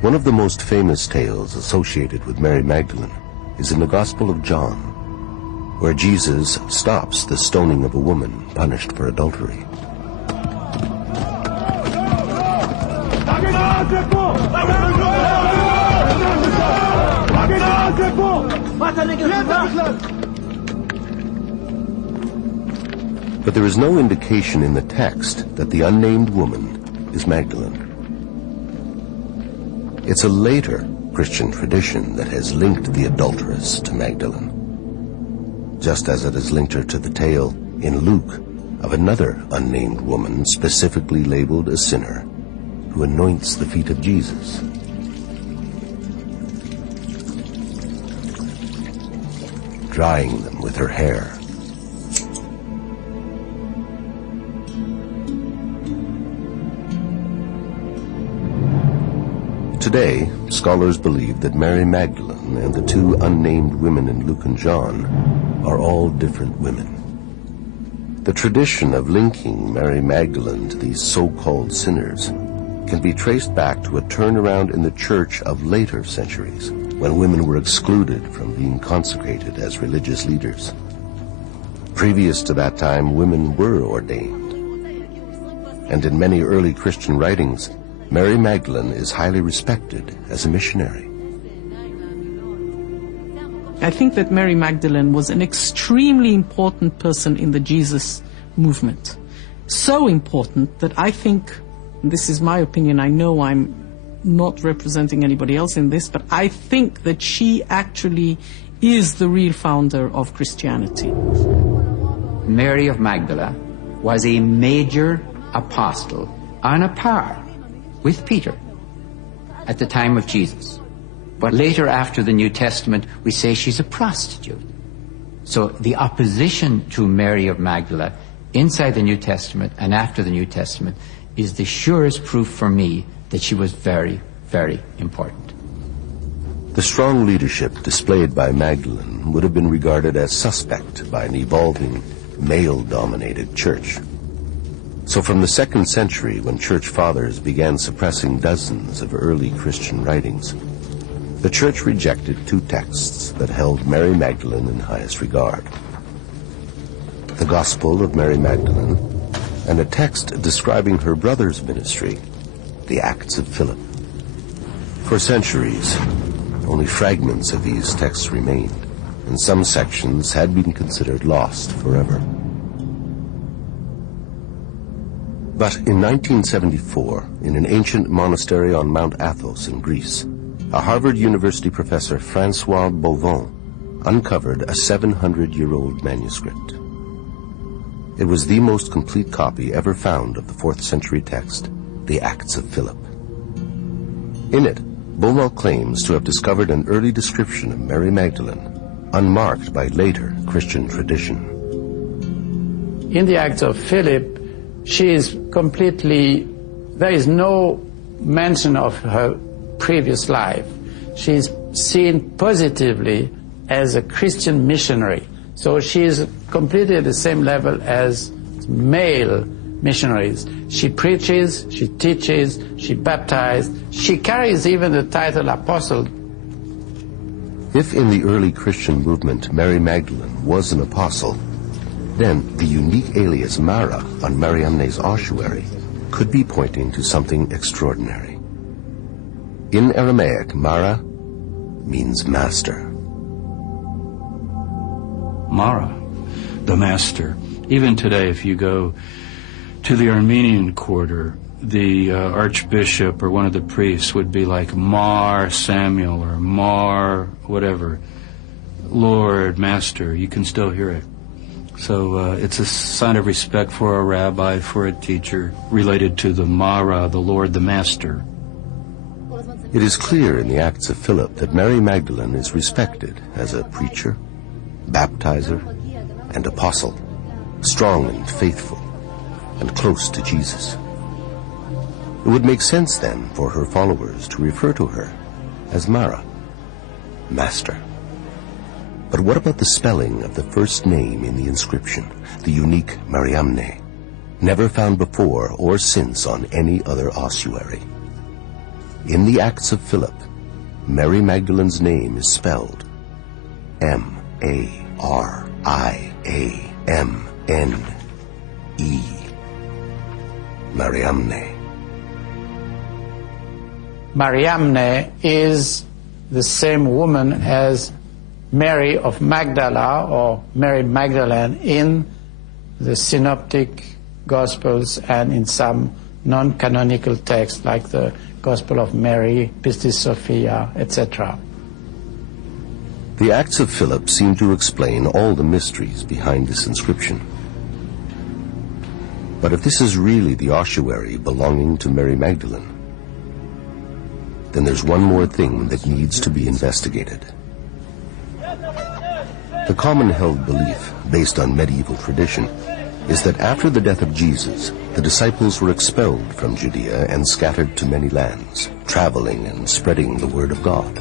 One of the most famous tales associated with Mary Magdalene is in the Gospel of John, where Jesus stops the stoning of a woman punished for adultery. But there is no indication in the text that the unnamed woman is Magdalene. It's a later Christian tradition that has linked the adulteress to Magdalene, just as it has linked her to the tale in Luke of another unnamed woman specifically labeled a sinner who anoints the feet of Jesus. Drying them with her hair. Today, scholars believe that Mary Magdalene and the two unnamed women in Luke and John are all different women. The tradition of linking Mary Magdalene to these so-called sinners can be traced back to a turnaround in the church of later centuries, when women were excluded from being consecrated as religious leaders. Previous to that time, women were ordained. And in many early Christian writings, Mary Magdalene is highly respected as a missionary. I think that Mary Magdalene was an extremely important person in the Jesus movement. So important that I think, and this is my opinion, I know I'm not representing anybody else in this, but I think that she actually is the real founder of Christianity. Mary of Magdala was a major apostle on a par with Peter at the time of Jesus. But later, after the New Testament, we say she's a prostitute. So the opposition to Mary of Magdala inside the New Testament and after the New Testament is the surest proof for me that she was very, very important. The strong leadership displayed by Magdalene would have been regarded as suspect by an evolving, male-dominated church. So from the 2nd century, when church fathers began suppressing dozens of early Christian writings, the church rejected two texts that held Mary Magdalene in highest regard: the Gospel of Mary Magdalene and a text describing her brother's ministry, the Acts of Philip. For centuries, only fragments of these texts remained, and some sections had been considered lost forever. But in 1974, in an ancient monastery on Mount Athos in Greece, a Harvard University professor, Francois Bouvon, uncovered a 700-year-old manuscript. It was the most complete copy ever found of the 4th century text, the Acts of Philip. In it, Bouvon claims to have discovered an early description of Mary Magdalene, unmarked by later Christian tradition. In the Acts of Philip, she is completely, there is no mention of her previous life. She is seen positively as a Christian missionary. So she is completely at the same level as male missionaries. She preaches, she teaches, she baptizes, she carries even the title apostle. If in the early Christian movement Mary Magdalene was an apostle, then the unique alias Mara on Mariamne's ossuary could be pointing to something extraordinary. In Aramaic, Mara means master. Mara, the master. Even today, if you go to the Armenian quarter, the archbishop or one of the priests would be like Mar Samuel or Mar whatever, Lord, Master. You can still hear it. So it's a sign of respect for a rabbi, for a teacher, related to the Mara, the Lord, the Master. It is clear in the Acts of Philip that Mary Magdalene is respected as a preacher, baptizer, and apostle, strong and faithful, and close to Jesus. It would make sense then for her followers to refer to her as Mara, Master. But what about the spelling of the first name in the inscription, the unique Mariamne, never found before or since on any other ossuary? In the Acts of Philip, Mary Magdalene's name is spelled M-A-R-I-A-M-N-E, Mariamne. Mariamne is the same woman as Mary of Magdala or Mary Magdalene in the synoptic Gospels and in some non-canonical texts like the Gospel of Mary, Pistis Sophia, etc. The Acts of Philip seem to explain all the mysteries behind this inscription. But if this is really the ossuary belonging to Mary Magdalene, then there's one more thing that needs to be investigated. The common held belief, based on medieval tradition, is that after the death of Jesus, the disciples were expelled from Judea and scattered to many lands, traveling and spreading the word of God.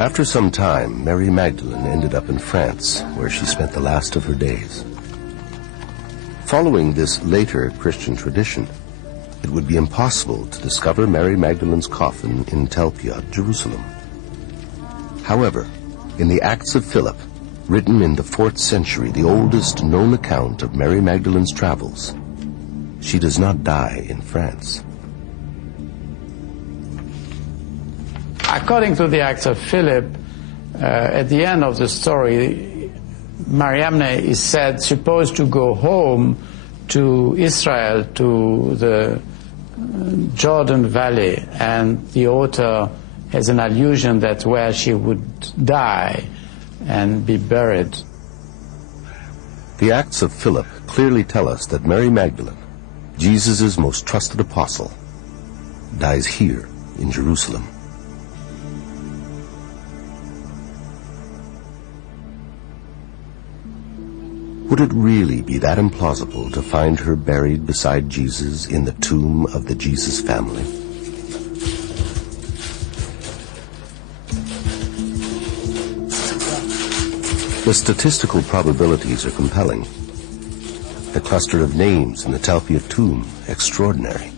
After some time, Mary Magdalene ended up in France, where she spent the last of her days. Following this later Christian tradition, it would be impossible to discover Mary Magdalene's coffin in Tальпиот, Jerusalem. However, in the Acts of Philip, written in the 4th century, the oldest known account of Mary Magdalene's travels, she does not die in France. According to the Acts of Philip, at the end of the story, Mariamne is said supposed to go home to Israel, to the Jordan Valley, and the author has an allusion that's where she would die and be buried. The Acts of Philip clearly tell us that Mary Magdalene, Jesus' most trusted apostle, dies here in Jerusalem. Would it really be that implausible to find her buried beside Jesus in the tomb of the Jesus family? The statistical probabilities are compelling. The cluster of names in the Tальпиот tomb, extraordinary.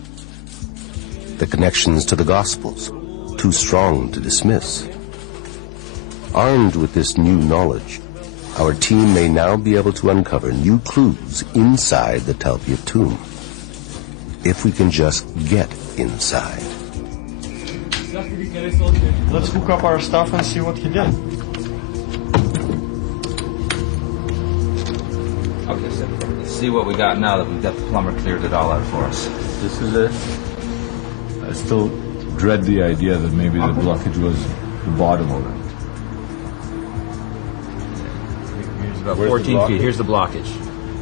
The connections to the Gospels, too strong to dismiss. Armed with this new knowledge, our team may now be able to uncover new clues inside the Tальпиот tomb, if we can just get inside. Let's hook up our stuff and see what he did. Okay, so let's see what we got now that we've got the plumber cleared it all out for us. This is it. I still dread the idea that maybe the blockage was the bottom of it. About 14 feet. Here's the blockage.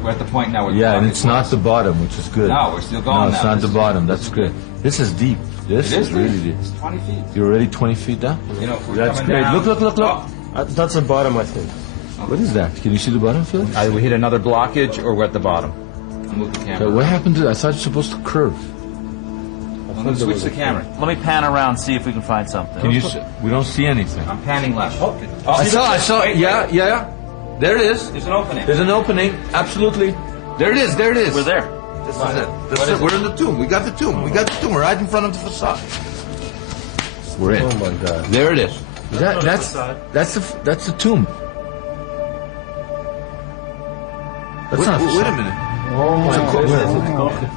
We're at the point now where the and it's not the bottom, which is good. No, we're still going No, it's now. not the bottom. That's good. This is deep. This is really deep. It's 20 feet. You're already 20 feet down? You know, we're That's coming great. down. Look. Oh. That's the bottom, I think. What is that? Can you see the bottom, Felix? Either we hit another blockage or we're at the bottom. I'll move the camera. Okay, what happened to that? I thought it's supposed to curve. I'm going to switch the camera. Let me pan around, see if we can find something. Can you see? We don't see anything. I'm panning left. I saw. Wait, Yeah. There it is. There's an opening. There's an opening. Absolutely. There it is. We're there. This is it. We're in the tomb. We got the tomb. We're right in front of the facade. We're in. Oh my God. There it is. That's the tomb. That's not. Wait a minute. Oh my God.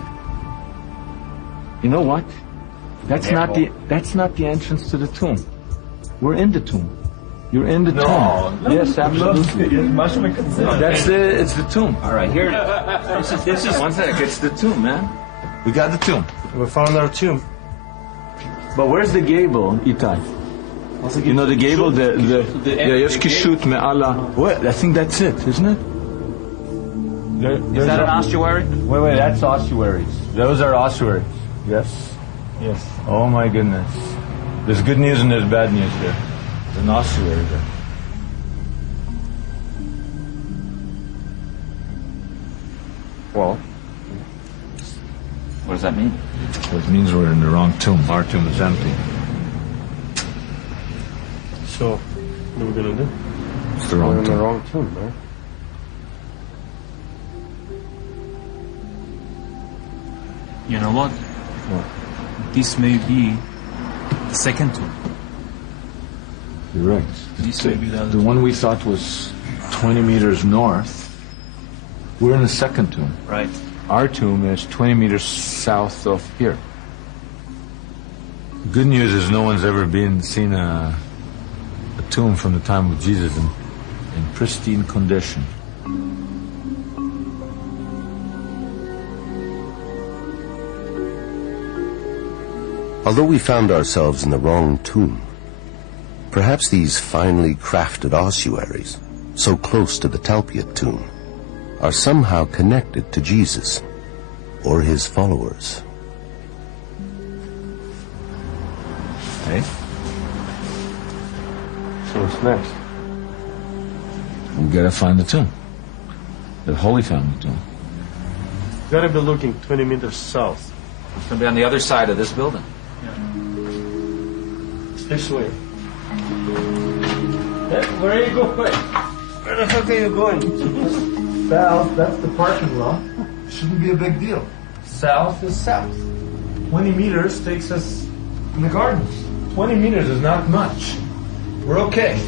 You know what? That's not the entrance to the tomb. We're in the tomb. You're in the tomb. Yes, absolutely. That's it. It's the tomb. All right, here. This is 1 sec. It's the tomb, man. We got the tomb. We found our tomb. But where's the gable, Itai? You know the gable, the Kishut Me'ala. What? I think that's it, isn't it? Is that an ossuary? Wait, that's ossuaries. Those are ossuaries. Yes? Yes. Oh my goodness. There's good news and there's bad news there. There's an ossuary there. Well, what does that mean? Well, it means we're in the wrong tomb. Our tomb is empty. So, what are we gonna do? It's the wrong We're in tomb. the wrong tomb, right? You know what? This may be the second tomb. You're right. This may be The one we thought was 20 meters north, we're in the second tomb. Right. Our tomb is 20 meters south of here. Good news is no one's ever seen a tomb from the time of Jesus in pristine condition. Although we found ourselves in the wrong tomb, perhaps these finely crafted ossuaries, so close to the Tальпиот tomb, are somehow connected to Jesus or his followers. Hey? So what's next? We gotta find the tomb. The Holy Family tomb. Gotta be looking 20 meters south. It's going to be on the other side of this building. It's this way. Where are you going? Where the fuck are you going? South, that's the parking lot. Shouldn't be a big deal. South is south. 20 meters takes us in the gardens. 20 meters is not much. We're okay.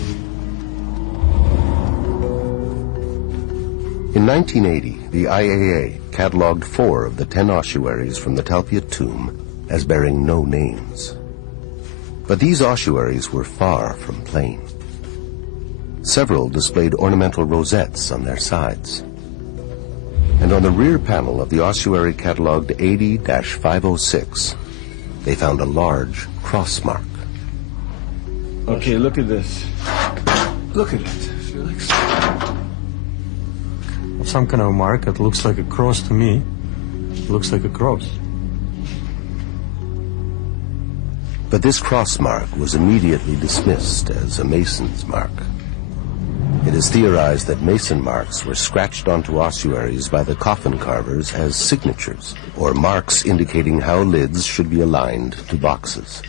In 1980, the IAA catalogued 4 of the 10 ossuaries from the Tальпиот tomb as bearing no names. But these ossuaries were far from plain. Several displayed ornamental rosettes on their sides. And on the rear panel of the ossuary catalogued 80-506, they found a large cross mark. Okay, look at this. Look at it, Felix. Some kind of mark. It looks like a cross to me. It looks like a cross. But this cross mark was immediately dismissed as a mason's mark. It is theorized that mason marks were scratched onto ossuaries by the coffin carvers as signatures, or marks indicating how lids should be aligned to boxes.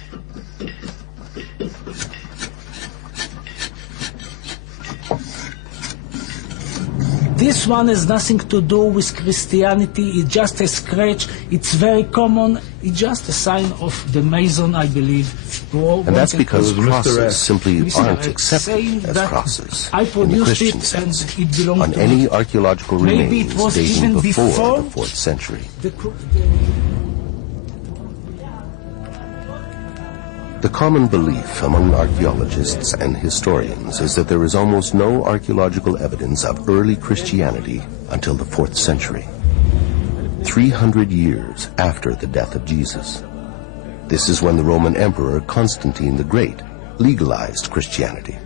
This one has nothing to do with Christianity. It's just a scratch. It's very common. It's just a sign of the Mason, I believe. And that's because crosses simply Mr. aren't accepted as that crosses I in the produced Christian it sense and it belonged on to any me. archaeological Maybe it remains was dating even before the 4th century. The common belief among archaeologists and historians is that there is almost no archaeological evidence of early Christianity until the 4th century, 300 years after the death of Jesus. This is when the Roman Emperor Constantine the Great legalized Christianity,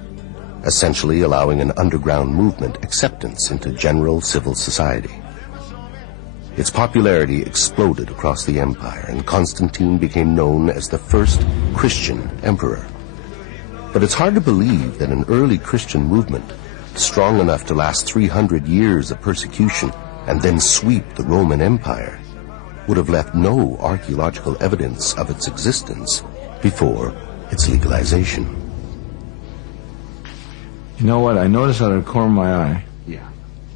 essentially allowing an underground movement acceptance into general civil society. Its popularity exploded across the empire, and Constantine became known as the first Christian emperor. But it's hard to believe that an early Christian movement, strong enough to last 300 years of persecution and then sweep the Roman Empire, would have left no archaeological evidence of its existence before its legalization. You know what? I noticed out of the corner of my eye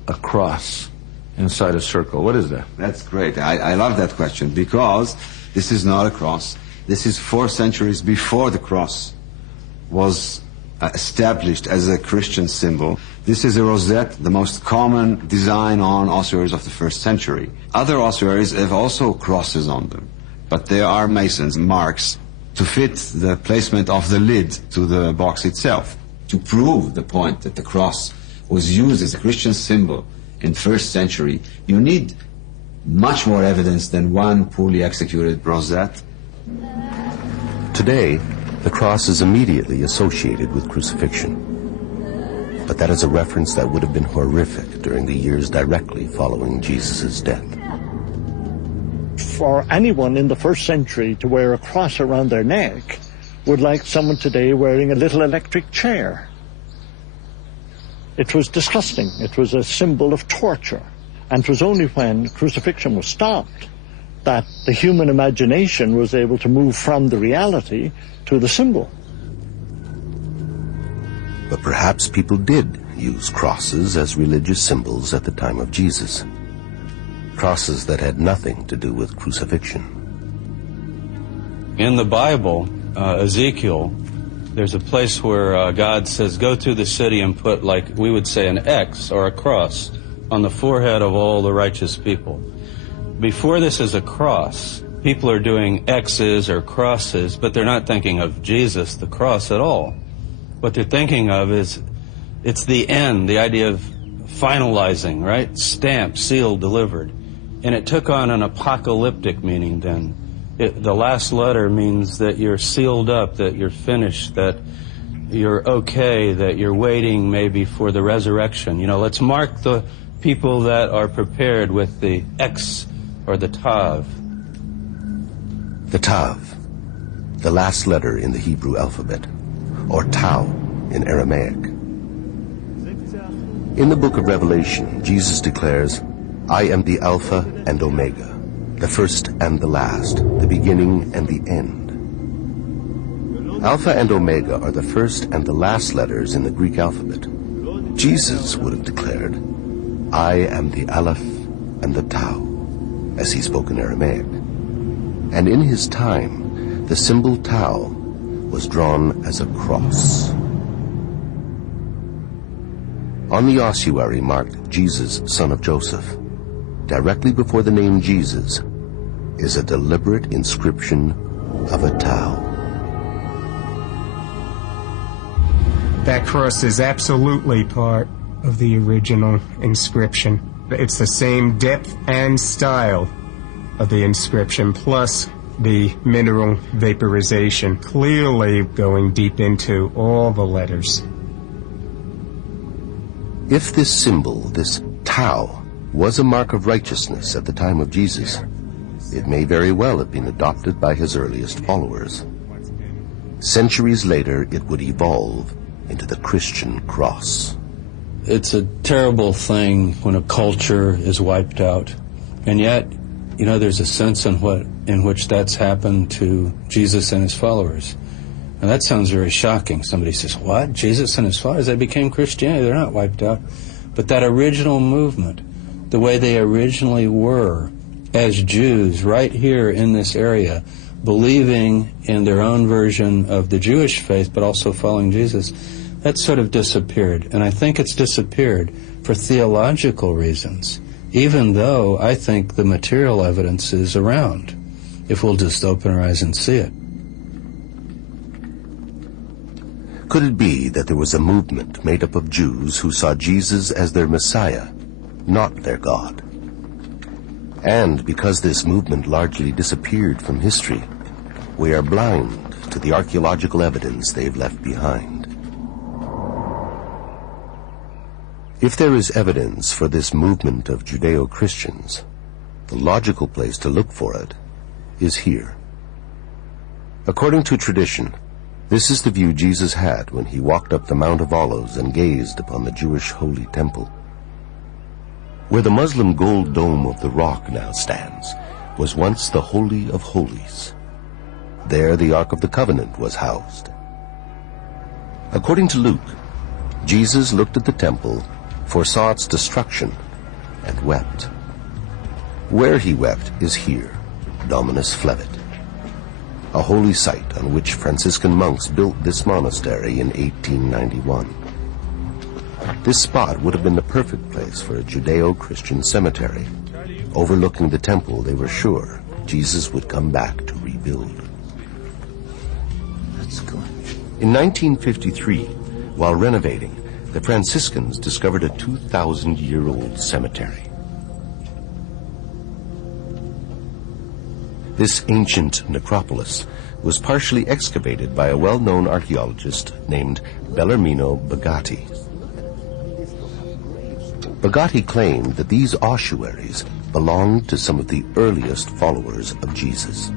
a cross inside a circle. What is that? That's great. I love that question because this is not a cross. This is 4 centuries before the cross was established as a Christian symbol. This is a rosette, the most common design on ossuaries of the 1st century. Other ossuaries have also crosses on them, but they are masons, marks, to fit the placement of the lid to the box itself. To prove the point that the cross was used as a Christian symbol in 1st century, you need much more evidence than one poorly executed rosette. Today, the cross is immediately associated with crucifixion. but that is a reference that would have been horrific during the years directly following Jesus' death. For anyone in the first century to wear a cross around their neck would like someone today wearing a little electric chair. It was disgusting. It was a symbol of torture. And it was only when crucifixion was stopped that the human imagination was able to move from the reality to the symbol. But perhaps people did use crosses as religious symbols at the time of Jesus. Crosses that had nothing to do with crucifixion. In the Bible, Ezekiel, there's a place where God says, go through the city and put, like we would say, an X or a cross on the forehead of all the righteous people. Before this is a cross, people are doing X's or crosses, but they're not thinking of Jesus, the cross, at all. What they're thinking of is, it's the end, the idea of finalizing, right? Stamped, sealed, delivered. And it took on an apocalyptic meaning then. The last letter means that you're sealed up, that you're finished, that you're okay, that you're waiting maybe for the resurrection. You know, let's mark the people that are prepared with the X or the Tav. The Tav, the last letter in the Hebrew alphabet, or Tau in Aramaic. In the book of Revelation, Jesus declares, I am the Alpha and Omega, the first and the last, the beginning and the end. Alpha and Omega are the first and the last letters in the Greek alphabet. Jesus would have declared, I am the Aleph and the Tau, as he spoke in Aramaic. And in his time, the symbol Tau was drawn as a cross. On the ossuary marked Jesus, son of Joseph, directly before the name Jesus, is a deliberate inscription of a Tau. That cross is absolutely part of the original inscription. It's the same depth and style of the inscription, plus the mineral vaporization, clearly going deep into all the letters. If this symbol, this Tau, was a mark of righteousness at the time of Jesus, it may very well have been adopted by his earliest followers. Centuries later, it would evolve into the Christian cross. It's a terrible thing when a culture is wiped out. And yet, you know, there's a sense in which that's happened to Jesus and his followers. And that sounds very shocking. Somebody says, what? Jesus and his followers, they became Christianity. They're not wiped out. But that original movement, the way they originally were as Jews right here in this area, believing in their own version of the Jewish faith, but also following Jesus, that sort of disappeared. And I think it's disappeared for theological reasons, even though I think the material evidence is around, if we'll just open our eyes and see it. Could it be that there was a movement made up of Jews who saw Jesus as their Messiah, not their God? And because this movement largely disappeared from history, we are blind to the archaeological evidence they've left behind. If there is evidence for this movement of Judeo-Christians, the logical place to look for it is here. According to tradition, this is the view Jesus had when he walked up the Mount of Olives and gazed upon the Jewish Holy Temple. Where the Muslim gold dome of the Rock now stands was once the Holy of Holies. There the Ark of the Covenant was housed. According to Luke, Jesus looked at the temple, foresaw its destruction, and wept. Where he wept is here, Dominus Flevit, a holy site on which Franciscan monks built this monastery in 1891. This spot would have been the perfect place for a Judeo-Christian cemetery. Overlooking the temple, they were sure Jesus would come back to rebuild. That's good. In 1953, while renovating, the Franciscans discovered a 2,000-year-old cemetery. This ancient necropolis was partially excavated by a well-known archaeologist named Bellarmino Bagatti. Bugatti claimed that these ossuaries belonged to some of the earliest followers of Jesus.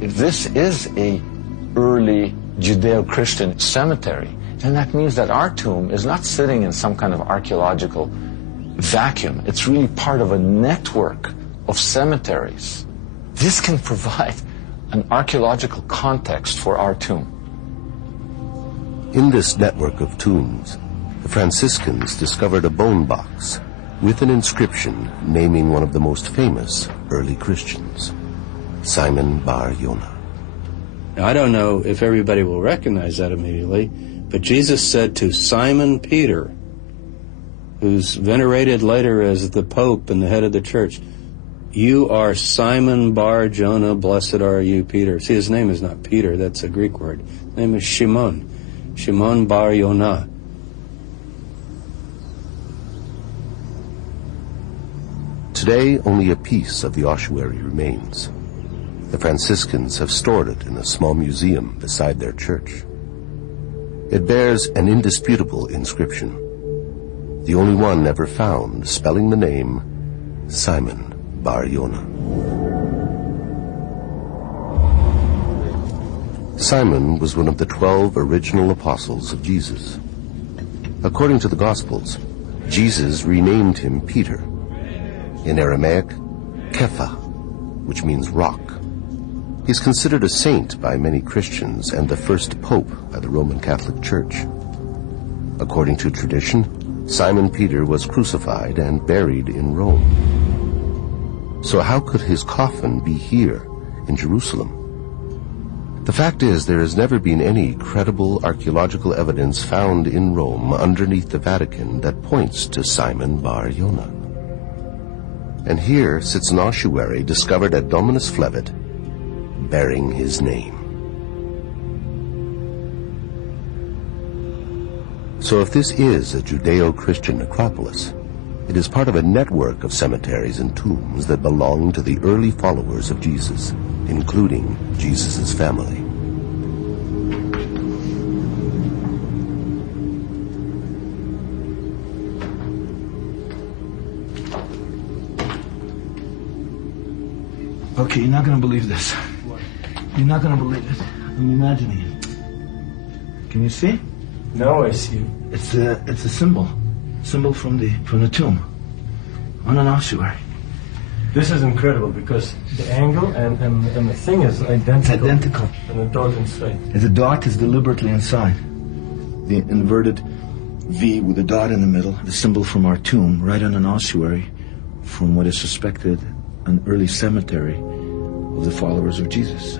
If this is a early Judeo-Christian cemetery, then that means that our tomb is not sitting in some kind of archaeological vacuum. It's really part of a network of cemeteries. This can provide an archaeological context for our tomb. In this network of tombs, the Franciscans discovered a bone box with an inscription naming one of the most famous early Christians, Simon Bar Yonah. Now, I don't know if everybody will recognize that immediately, but Jesus said to Simon Peter, who's venerated later as the Pope and the head of the church, "You are Simon Bar Jonah, blessed are you, Peter." See, his name is not Peter, that's a Greek word. His name is Shimon, Shimon Bar Yonah. Today, only a piece of the ossuary remains. The Franciscans have stored it in a small museum beside their church. It bears an indisputable inscription, the only one ever found spelling the name Simon Bar Yonah. Simon was one of the 12 original apostles of Jesus. According to the Gospels, Jesus renamed him Peter. In Aramaic, Kepha, which means rock. He's considered a saint by many Christians and the first pope by the Roman Catholic Church. According to tradition, Simon Peter was crucified and buried in Rome. So how could his coffin be here in Jerusalem? The fact is, there has never been any credible archaeological evidence found in Rome underneath the Vatican that points to Simon Bar Yonah. And here sits an ossuary discovered at Dominus Flevit, bearing his name. So if this is a Judeo-Christian necropolis, it is part of a network of cemeteries and tombs that belong to the early followers of Jesus, including Jesus' family. Okay, you're not going to believe this. You're not going to believe it. I'm imagining it. Can you see? Now I see. It's a symbol from the tomb, on an ossuary. This is incredible because the angle and the thing is identical. It's identical. And the dot inside. And the dot is deliberately inside. The inverted V with a dot in the middle, the symbol from our tomb, right on an ossuary from what is suspected an early cemetery of the followers of Jesus.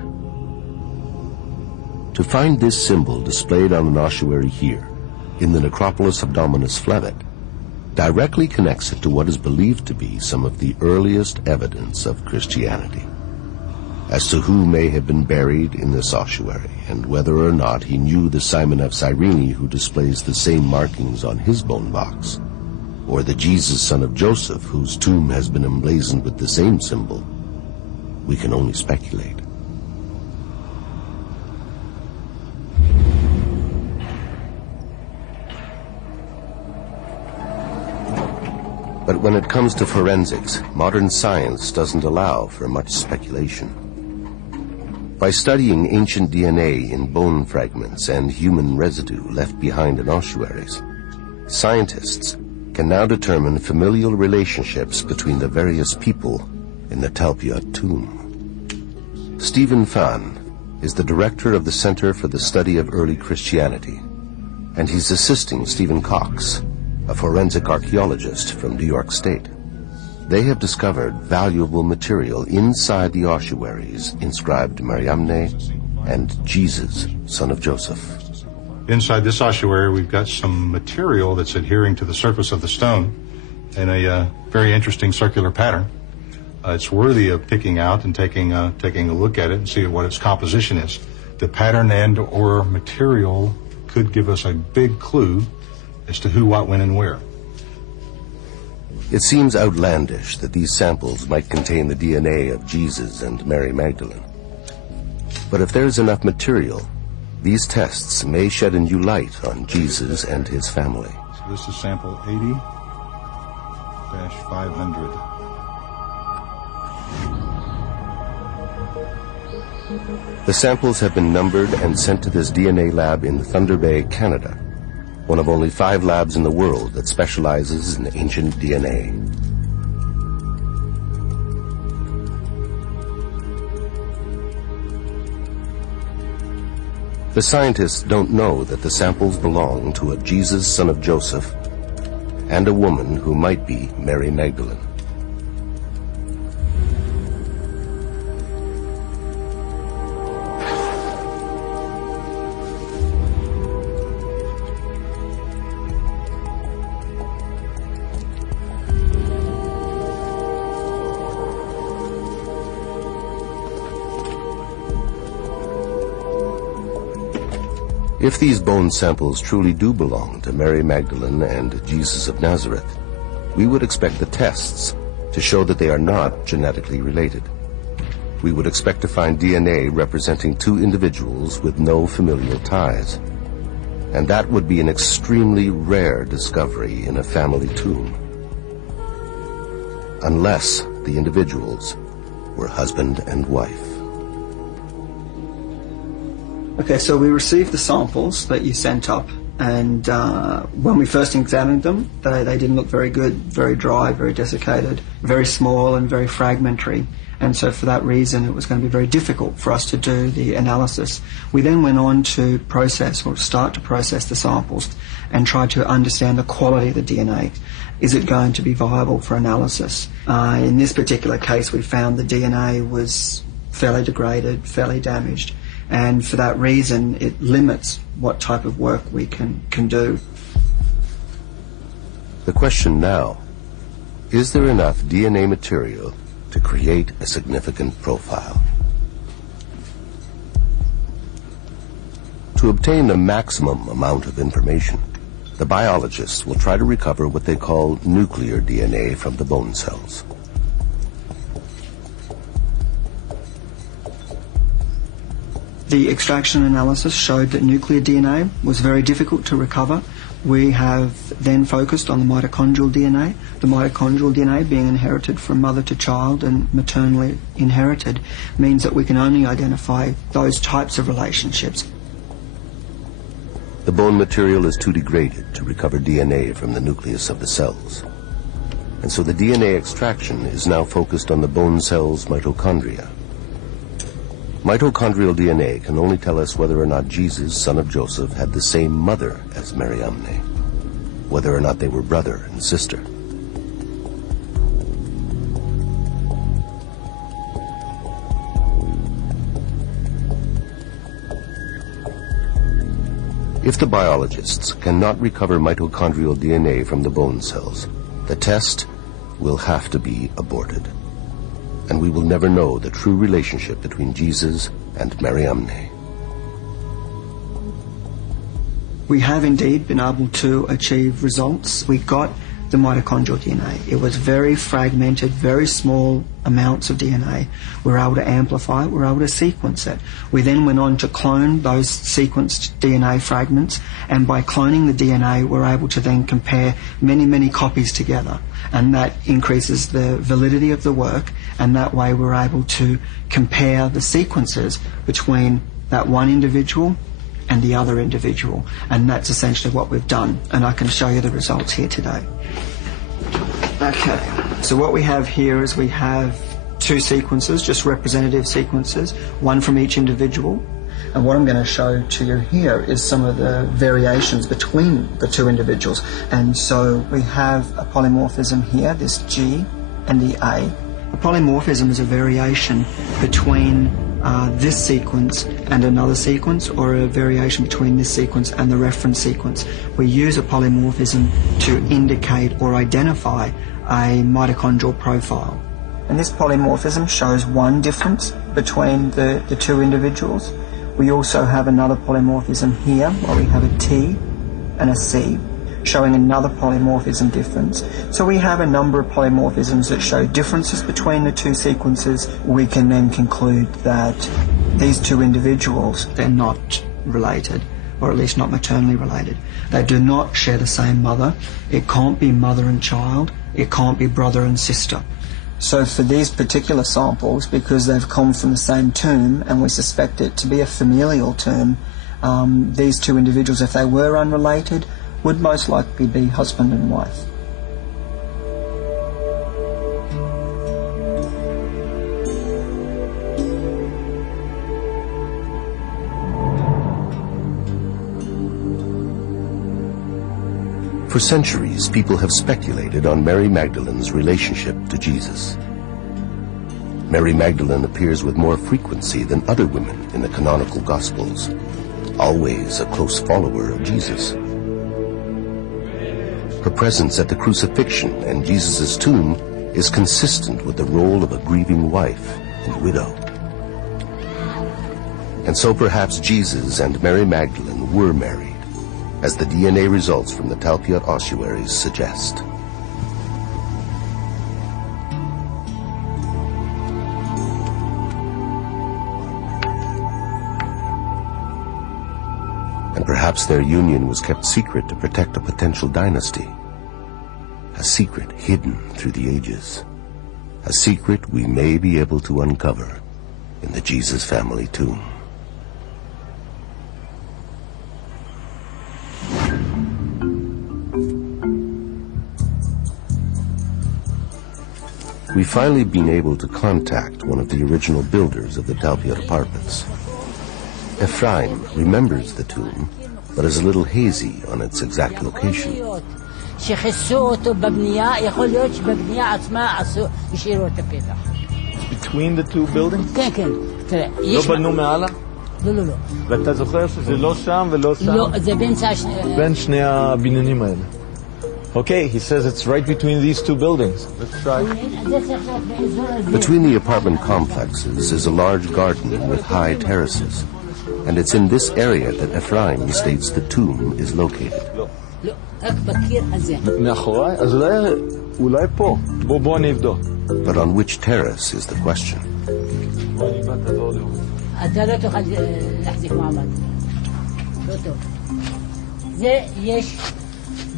To find this symbol displayed on an ossuary here, in the necropolis of Dominus Flevit, directly connects it to what is believed to be some of the earliest evidence of Christianity. As to who may have been buried in this ossuary, and whether or not he knew the Simon of Cyrene who displays the same markings on his bone box, or the Jesus son of Joseph whose tomb has been emblazoned with the same symbol, we can only speculate. But when it comes to forensics, modern science doesn't allow for much speculation. By studying ancient DNA in bone fragments and human residue left behind in ossuaries, scientists can now determine familial relationships between the various people in the Tальпиот tomb. Stephen Fan is the director of the Center for the Study of Early Christianity, and he's assisting Stephen Cox, a forensic archaeologist from New York State. They have discovered valuable material inside the ossuaries inscribed Mariamne and Jesus, son of Joseph. Inside this ossuary, we've got some material that's adhering to the surface of the stone in a very interesting circular pattern. It's worthy of picking out and taking a look at it and see what its composition is. The pattern and/or material could give us a big clue as to who, what, when, and where. It seems outlandish that these samples might contain the DNA of Jesus and Mary Magdalene. But if there's enough material, these tests may shed a new light on Jesus and his family. This is sample 80-500. The samples have been numbered and sent to this DNA lab in Thunder Bay, Canada, one of only 5 labs in the world that specializes in ancient DNA. The scientists don't know that the samples belong to a Jesus, son of Joseph, and a woman who might be Mary Magdalene. If these bone samples truly do belong to Mary Magdalene and Jesus of Nazareth, we would expect the tests to show that they are not genetically related. We would expect to find DNA representing 2 individuals with no familial ties. And that would be an extremely rare discovery in a family tomb. Unless the individuals were husband and wife. Okay, so we received the samples that you sent up, and when we first examined them, they didn't look very good, very dry, very desiccated, very small and very fragmentary. And so for that reason, it was going to be very difficult for us to do the analysis. We then went on to process, or start to process the samples and try to understand the quality of the DNA. Is it going to be viable for analysis? In this particular case, we found the DNA was fairly degraded, fairly damaged. And for that reason, it limits what type of work we can do. The question now, is there enough DNA material to create a significant profile? To obtain the maximum amount of information, the biologists will try to recover what they call nuclear DNA from the bone cells. The extraction analysis showed that nuclear DNA was very difficult to recover. We have then focused on the mitochondrial DNA. The mitochondrial DNA, being inherited from mother to child and maternally inherited, means that we can only identify those types of relationships. The bone material is too degraded to recover DNA from the nucleus of the cells. And so the DNA extraction is now focused on the bone cell's mitochondria. Mitochondrial DNA can only tell us whether or not Jesus, son of Joseph, had the same mother as Mariamne, whether or not they were brother and sister. If the biologists cannot recover mitochondrial DNA from the bone cells, the test will have to be aborted. And we will never know the true relationship between Jesus and Mariamne. We have indeed been able to achieve results. We got the mitochondrial DNA. It was very fragmented, very small amounts of DNA. We were able to amplify it, we were able to sequence it. We then went on to clone those sequenced DNA fragments, and by cloning the DNA, we're able to then compare many, many copies together. And that increases the validity of the work, and that way we're able to compare the sequences between that one individual and the other individual. And that's essentially what we've done, and I can show you the results here today. Okay, so what we have here is we have 2 sequences, just representative sequences, one from each individual. And what I'm going to show to you here is some of the variations between the 2 individuals. And so we have a polymorphism here, this G and the A. A polymorphism is a variation between this sequence and another sequence, or a variation between this sequence and the reference sequence. We use a polymorphism to indicate or identify a mitochondrial profile. And this polymorphism shows one difference between the 2 individuals. We also have another polymorphism here, where we have a T and a C, showing another polymorphism difference. So we have a number of polymorphisms that show differences between the 2 sequences. We can then conclude that these 2 individuals, they're not related. or at least not maternally related. They do not share the same mother. It can't be mother and child. It can't be brother and sister. So for these particular samples, because they've come from the same tomb and we suspect it to be a familial tomb, these two individuals, if they were unrelated, would most likely be husband and wife. For centuries, people have speculated on Mary Magdalene's relationship to Jesus. Mary Magdalene appears with more frequency than other women in the canonical Gospels, always a close follower of Jesus. Her presence at the crucifixion and Jesus' tomb is consistent with the role of a grieving wife and widow. And so perhaps Jesus and Mary Magdalene were married, as the DNA results from the Tальпиот ossuaries suggest. And perhaps their union was kept secret to protect a potential dynasty. A secret hidden through the ages. A secret we may be able to uncover in the Jesus family tomb. We've finally been able to contact one of the original builders of the Tальпиот apartments. Ephraim remembers the tomb, but is a little hazy on its exact location. Between the two buildings? לא בנו מעלה? לא. ואתה זוכר שזה לא שם ולא שם? לא, זה בין שני הבניינים האלה. Okay, he says it's right between these two buildings. Let's try. Between the apartment complexes is a large garden with high terraces, and it's in this area that Ephraim states the tomb is located. מאחוריי? אז אולי פה. בוא נבדוק. But on which terrace is the question? אתה לא תוכל להחזיק מעמד. לא טוב. זה יש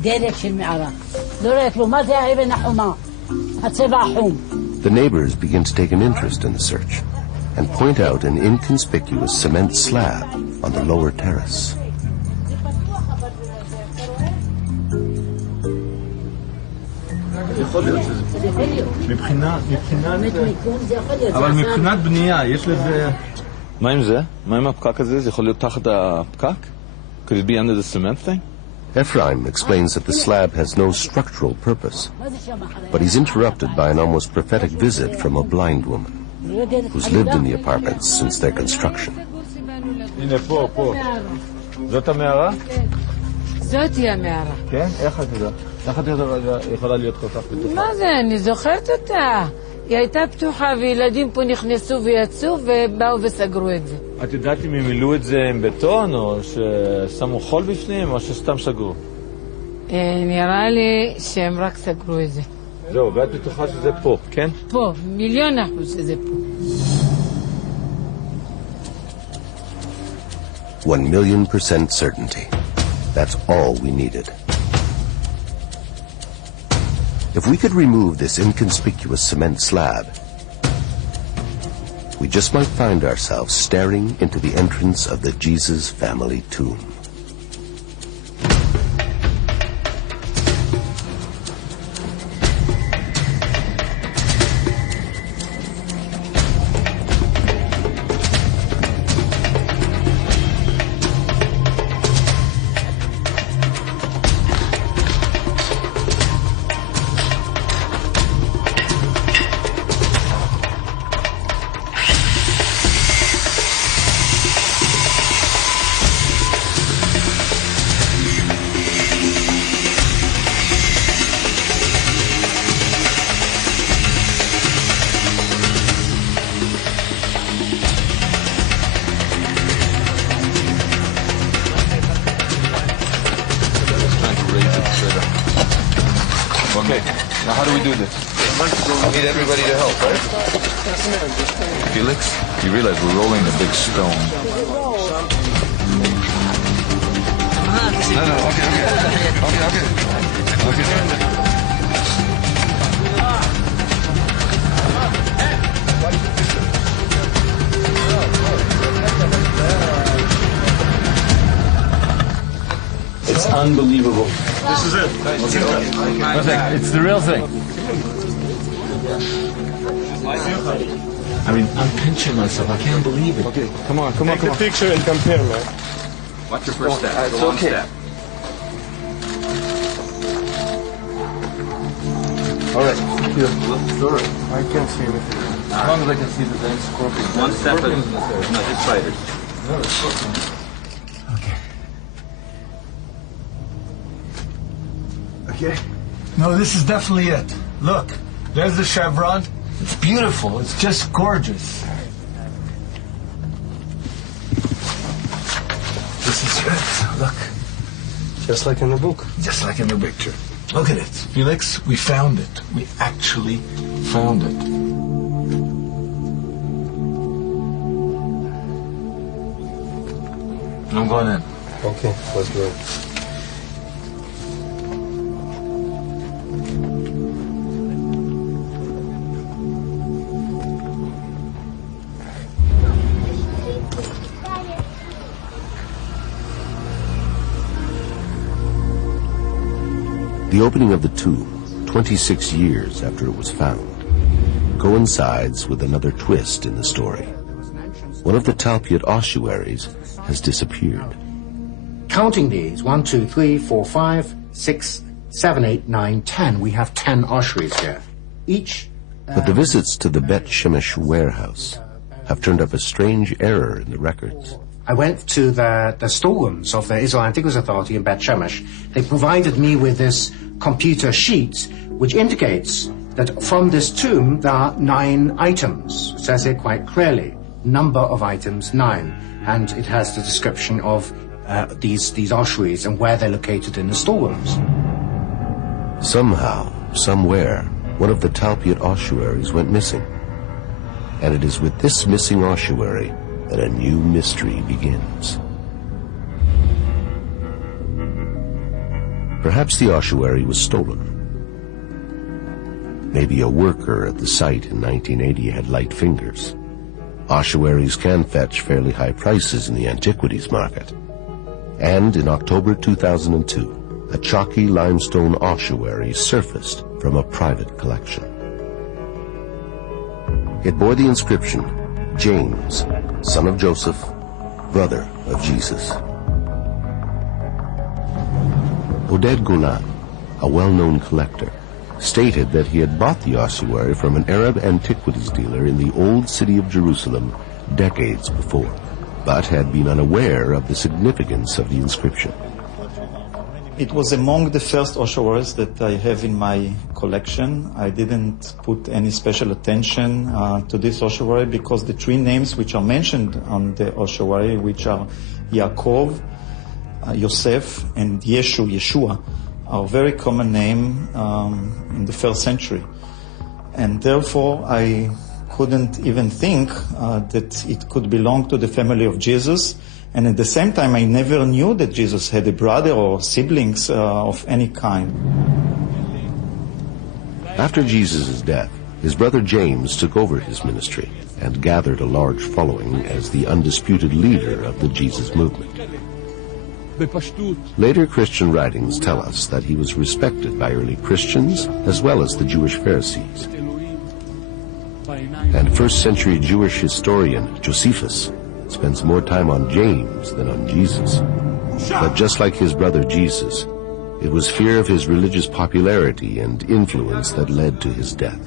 דלת של מערה. לא ראית לו, מה זה האבן החומה? הצבע החום. The neighbors begin to take an interest in the search and point out an inconspicuous cement slab on the lower terrace. יכול להיות שזה... אבל מבחינת בנייה, יש לזה... מה עם זה? מה עם הפקק הזה? זה יכול להיות תחת הפקק? Could it be under the cement thing? Ephraim explains that the slab has no structural purpose, but he's interrupted by an almost prophetic visit from a blind woman who's lived in the apartments since their construction. הנה פה. זאת המערה? זאתי המערה. כן? איך את יודעת? איך את יכולה להיות כל כך בטוחה? מה זה? אני זוכרת אותה. היא הייתה פתוחה וילדים פה נכנסו ויצאו ובאו וסגרו את זה. את יודעת אם הם מילאו את זה עם בטון או ששמו חול בפנים או שסתם סגרו? נראה לי שהם רק סגרו את זה. זהו, ואת בטוחה שזה פה, כן? פה, 1,000,000% שזה פה. 1,000,000% certainty. That's all we needed. If we could remove this inconspicuous cement slab, we just might find ourselves staring into the entrance of the Jesus family tomb. Now how do we do this? We need everybody to help, right? Felix, you realize we're rolling a big stone. It's unbelievable. This is it. Perfect. It's the real thing. I mean, I'm pinching myself. I can't believe it. Okay, come on. Take the picture and compare, man. What's your first step? It's The long okay. step. All right. Here. I can't see anything. As long as I can see the damn scorpion. One step at no, just spiders. No, it's scorpion. Okay. No, this is definitely it. Look, there's the chevron. It's beautiful. It's just gorgeous. This is it. Look. Just like in the book. Just like in the picture. Look at it. Felix, we found it. We actually found it. I'm going in. Okay, let's go. The opening of the tomb, 26 years after it was found, coincides with another twist in the story. One of the Tальпиот ossuaries has disappeared. Counting these, 1, 2, 3, 4, 5, 6, 7, 8, 9, 10. We have 10 ossuaries here. Each. But the visits to the Bet Shemesh warehouse have turned up a strange error in the records. I went to the storerooms of the Israel Antiquities Authority in Bet Shemesh. They provided me with this computer sheet which indicates that from this tomb there are 9 items. It says it quite clearly. Number of items, 9. And it has the description of these ossuaries and where they're located in the storerooms. Somehow, somewhere, one of the Tальпиот ossuaries went missing. And it is with this missing ossuary that a new mystery begins. Perhaps the ossuary was stolen. Maybe a worker at the site in 1980 had light fingers. Ossuaries can fetch fairly high prices in the antiquities market. And in October 2002, a chalky limestone ossuary surfaced from a private collection. It bore the inscription, James, son of Joseph, brother of Jesus. Oded Golan, a well-known collector, stated that he had bought the ossuary from an Arab antiquities dealer in the old city of Jerusalem decades before, but had been unaware of the significance of the inscription. It was among the first ossuaries that I have in my collection. I didn't put any special attention to this ossuary because the 3 names which are mentioned on the ossuary, which are Yaakov, Yosef, and Yeshua, are very common name in the 1st century. And therefore, I couldn't even think that it could belong to the family of Jesus. And at the same time, I never knew that Jesus had a brother or siblings of any kind. After Jesus' death, his brother James took over his ministry and gathered a large following as the undisputed leader of the Jesus movement. Later Christian writings tell us that he was respected by early Christians as well as the Jewish Pharisees. And 1st century Jewish historian Josephus spends more time on James than on Jesus. But just like his brother Jesus, it was fear of his religious popularity and influence that led to his death.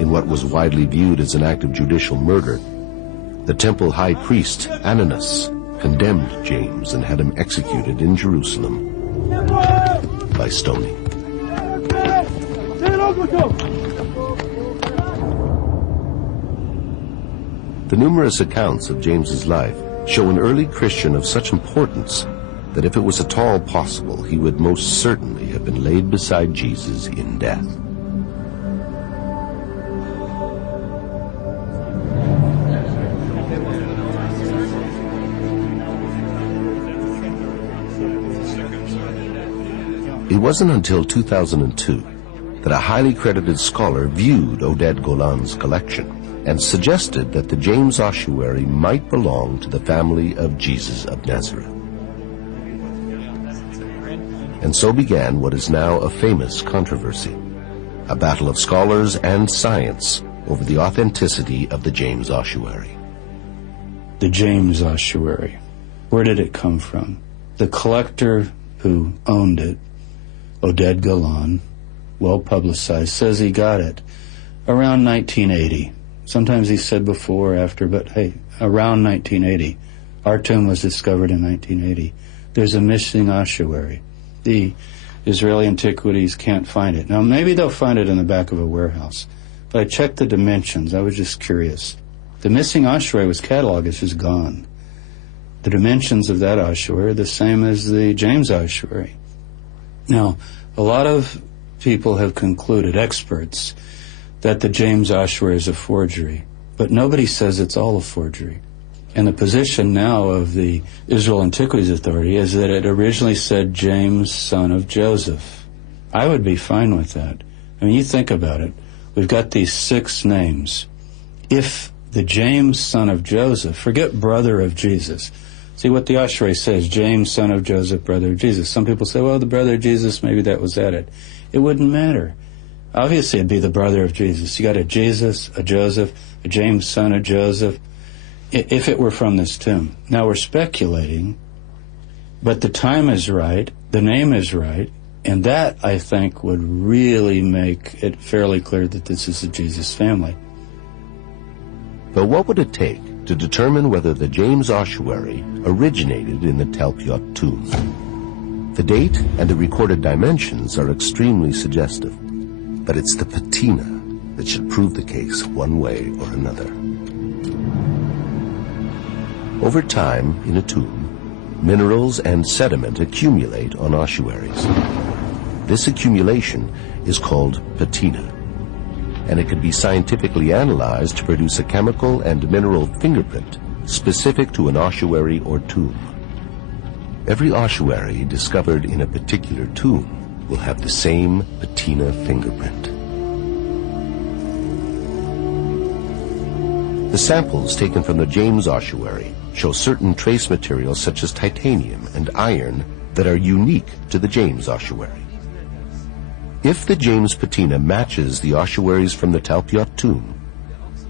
In what was widely viewed as an act of judicial murder, the temple high priest Ananus condemned James and had him executed in Jerusalem by stoning. The numerous accounts of James's life show an early Christian of such importance that if it was at all possible, he would most certainly have been laid beside Jesus in death. It wasn't until 2002 that a highly credited scholar viewed Oded Golan's collection and suggested that the James ossuary might belong to the family of Jesus of Nazareth. And so began what is now a famous controversy, a battle of scholars and science over the authenticity of the James ossuary. The James ossuary, where did it come from? The collector who owned it, Oded Golan, well publicized, says he got it around 1980. Sometimes he said before or after, but hey, around 1980. Our tomb was discovered in 1980. There's a missing ossuary. The Israeli Antiquities can't find it. Now, maybe they'll find it in the back of a warehouse, but I checked the dimensions. I was just curious. The missing ossuary was cataloged. It's just gone. The dimensions of that ossuary are the same as the James ossuary. Now, a lot of people have concluded, experts, that the James ossuary is a forgery, but nobody says it's all a forgery. And the position now of the Israel Antiquities Authority is that it originally said James, son of Joseph. I would be fine with that. I mean, you think about it. We've got these 6 names. If the James, son of Joseph, forget brother of Jesus. See what the ossuary says, James, son of Joseph, brother of Jesus. Some people say, well, the brother of Jesus, maybe that was added. It wouldn't matter. Obviously, it'd be the brother of Jesus. You got a Jesus, a Joseph, a James, son of Joseph, if it were from this tomb. Now, we're speculating, but the time is right, the name is right, and that, I think, would really make it fairly clear that this is the Jesus family. But what would it take to determine whether the James ossuary originated in the Tальпиот tomb? The date and the recorded dimensions are extremely suggestive, but it's the patina that should prove the case one way or another. Over time, in a tomb, minerals and sediment accumulate on ossuaries. This accumulation is called patina, and it can be scientifically analyzed to produce a chemical and mineral fingerprint specific to an ossuary or tomb. Every ossuary discovered in a particular tomb will have the same patina fingerprint. The samples taken from the James ossuary show certain trace materials such as titanium and iron that are unique to the James ossuary. If the James patina matches the ossuaries from the Tальпиот tomb,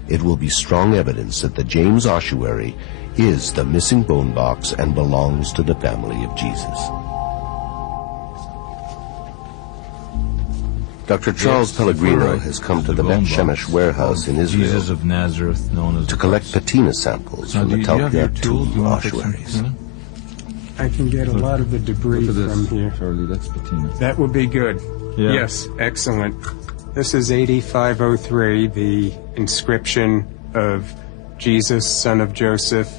it will be strong evidence that the James ossuary is the missing bone box and belongs to the family of Jesus. Dr. Charles Pellegrino has come to the Bet Shemesh warehouse in Israel Jesus of Nazareth, known as to collect patina samples from the Tальпиот tomb ossuaries. I can get a lot of the debris from here. Charlie, that's patina. That would be good. Yeah. Yes, excellent. This is 8503, the inscription of Jesus, son of Joseph.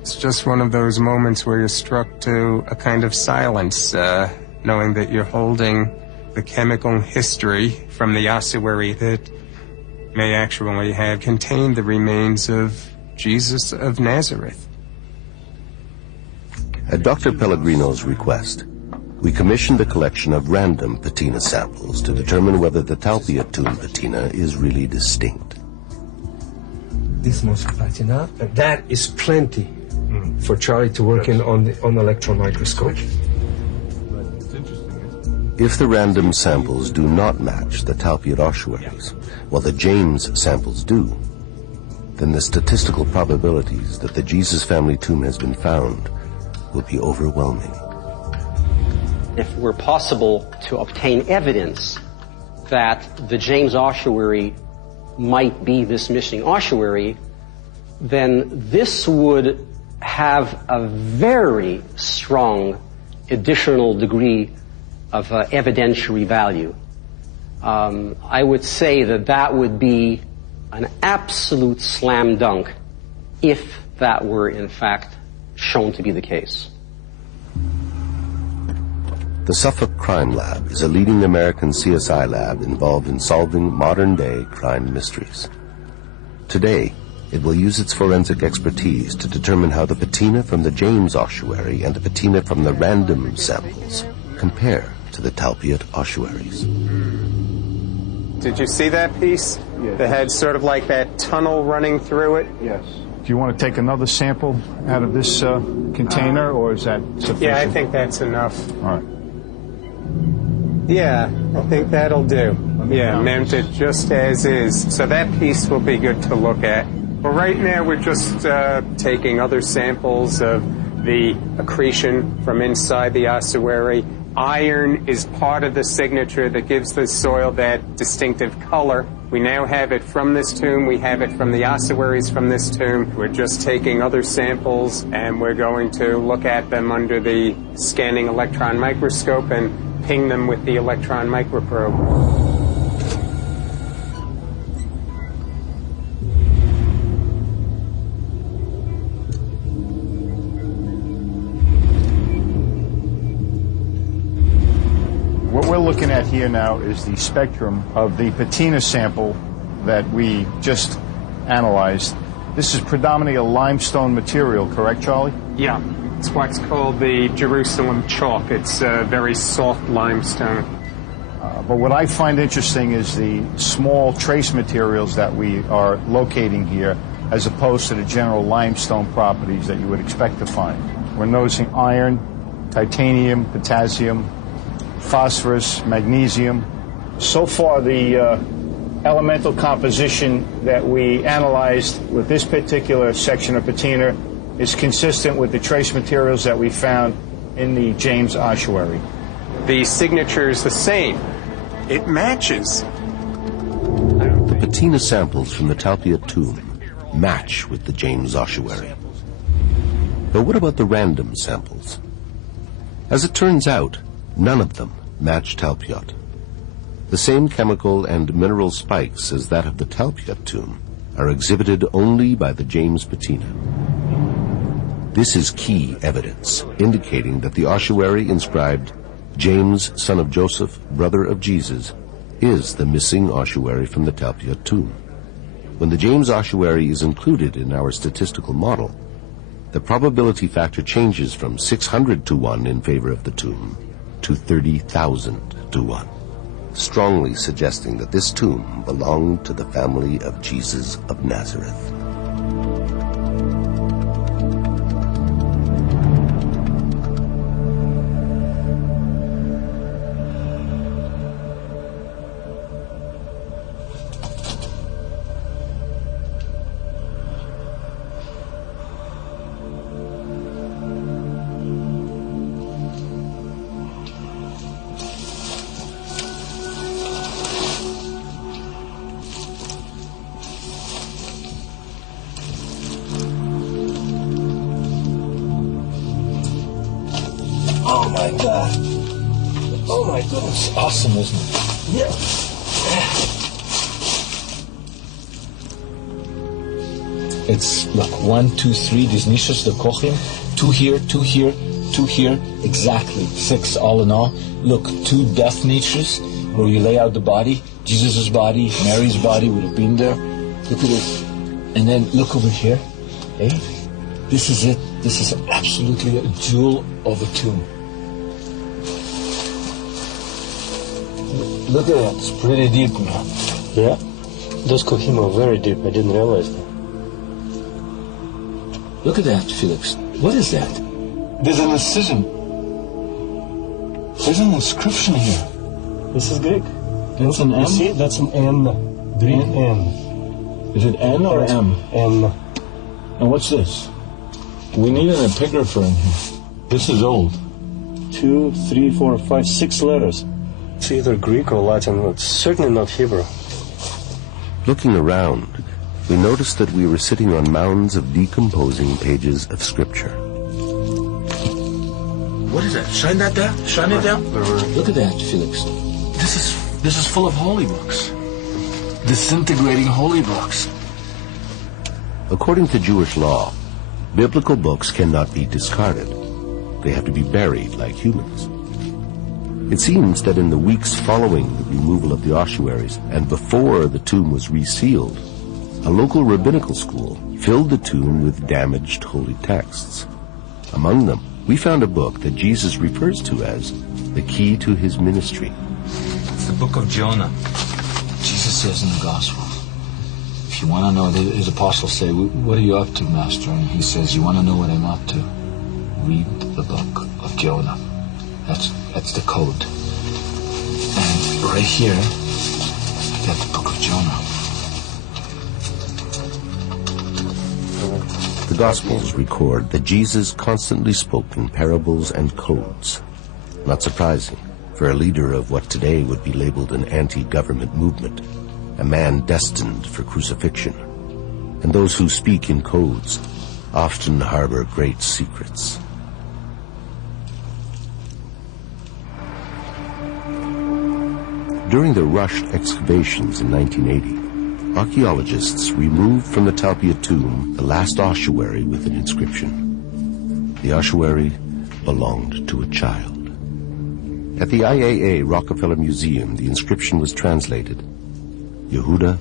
It's just one of those moments where you're struck to a kind of silence, knowing that you're holding the chemical history from the ossuary that may actually have contained the remains of Jesus of Nazareth. At Dr. Pellegrino's request, we commissioned a collection of random patina samples to determine whether the Tальпиот tomb patina is really distinct. This much patina, that is plenty for Charlie to work in on electron microscope. If the random samples do not match the Tальпиот ossuaries, while the James samples do, then the statistical probabilities that the Jesus family tomb has been found will be overwhelming. If it were possible to obtain evidence that the James ossuary might be this missing ossuary, then this would have a very strong additional degree of evidentiary value. I would say that that would be an absolute slam dunk if that were in fact shown to be the case. The Suffolk Crime Lab is a leading American CSI lab involved in solving modern-day crime mysteries. Today, it will use its forensic expertise to determine how the patina from the James ossuary and the patina from the random samples compare to the Tальпиот ossuaries. Did you see that piece? Yes. The head sort of like that tunnel running through it? Yes. Do you want to take another sample out of this container, or is that sufficient? Yeah, I think that's enough. All right. Yeah, I think that'll do. Yeah, mount it just as is. So that piece will be good to look at. But right now we're just taking other samples of the accretion from inside the ossuary. Iron is part of the signature that gives the soil that distinctive color. We now have it from this tomb. We have it from the ossuaries from this tomb. We're just taking other samples, and we're going to look at them under the scanning electron microscope and ping them with the electron microprobe. What we're looking at here now is the spectrum of the patina sample that we just analyzed. This is predominantly a limestone material, correct, Charlie? Yeah, it's what's called the Jerusalem chalk. It's very soft limestone. But what I find interesting is the small trace materials that we are locating here, as opposed to the general limestone properties that you would expect to find. We're noticing iron, titanium, potassium, phosphorus, magnesium. So far, the elemental composition that we analyzed with this particular section of patina is consistent with the trace materials that we found in the James ossuary. The signature is the same. It matches. The patina samples from the Tальпиот tomb match with the James ossuary. But what about the random samples? As it turns out, none of them match Tальпиот. The same chemical and mineral spikes as that of the Tальпиот tomb are exhibited only by the James patina. This is key evidence indicating that the ossuary inscribed James, son of Joseph, brother of Jesus, is the missing ossuary from the Tальпиот tomb. When the James ossuary is included in our statistical model, the probability factor changes from 600 to 1 in favor of the tomb to 30,000 to 1, strongly suggesting that this tomb belonged to the family of Jesus of Nazareth. Oh my God. Oh my goodness. It's awesome, isn't it? Yeah. It's look, 1, 2, 3, these niches, the kochim, 2 here, 2 here, 2 here, exactly 6 all in all. Look, 2 death niches where you lay out the body. Jesus' body, Mary's body would have been there. Look at it. And then look over here. Hey, this is it. This is absolutely a jewel of a tomb. Look at that. It's pretty deep, man. Yeah, those kochim are very deep. I didn't realize that. Look at that, Felix. What is that? There's an incision. There's an inscription here. This is Greek. That's an M? You see, that's an N. Greek N. Is it N or M? N. And what's this? We need an epigrapher in here. This is old. 2, 3, 4, 5, 6 letters. It's either Greek or Latin. It's certainly not Hebrew. Looking around, we noticed that we were sitting on mounds of decomposing pages of scripture. What is that? Shine that down? Shine it down? Look at that, Felix. This is full of holy books. Disintegrating holy books. According to Jewish law, biblical books cannot be discarded. They have to be buried like humans. It seems that in the weeks following the removal of the ossuaries and before the tomb was resealed, a local rabbinical school filled the tomb with damaged holy texts. Among them, we found a book that Jesus refers to as the key to his ministry. It's the book of Jonah. Jesus says in the Gospels, if you want to know, his apostles say, what are you up to, Master? And he says, you want to know what I'm up to? Read the book of Jonah. That's the code. And right here, you got the book of Jonah. The Gospels record that Jesus constantly spoke in parables and codes. Not surprising for a leader of what today would be labeled an anti-government movement, a man destined for crucifixion. And those who speak in codes often harbor great secrets. During the rushed excavations in 1980, archaeologists removed from the Tальпиот tomb the last ossuary with an inscription. The ossuary belonged to a child. At the IAA Rockefeller Museum, the inscription was translated, Yehuda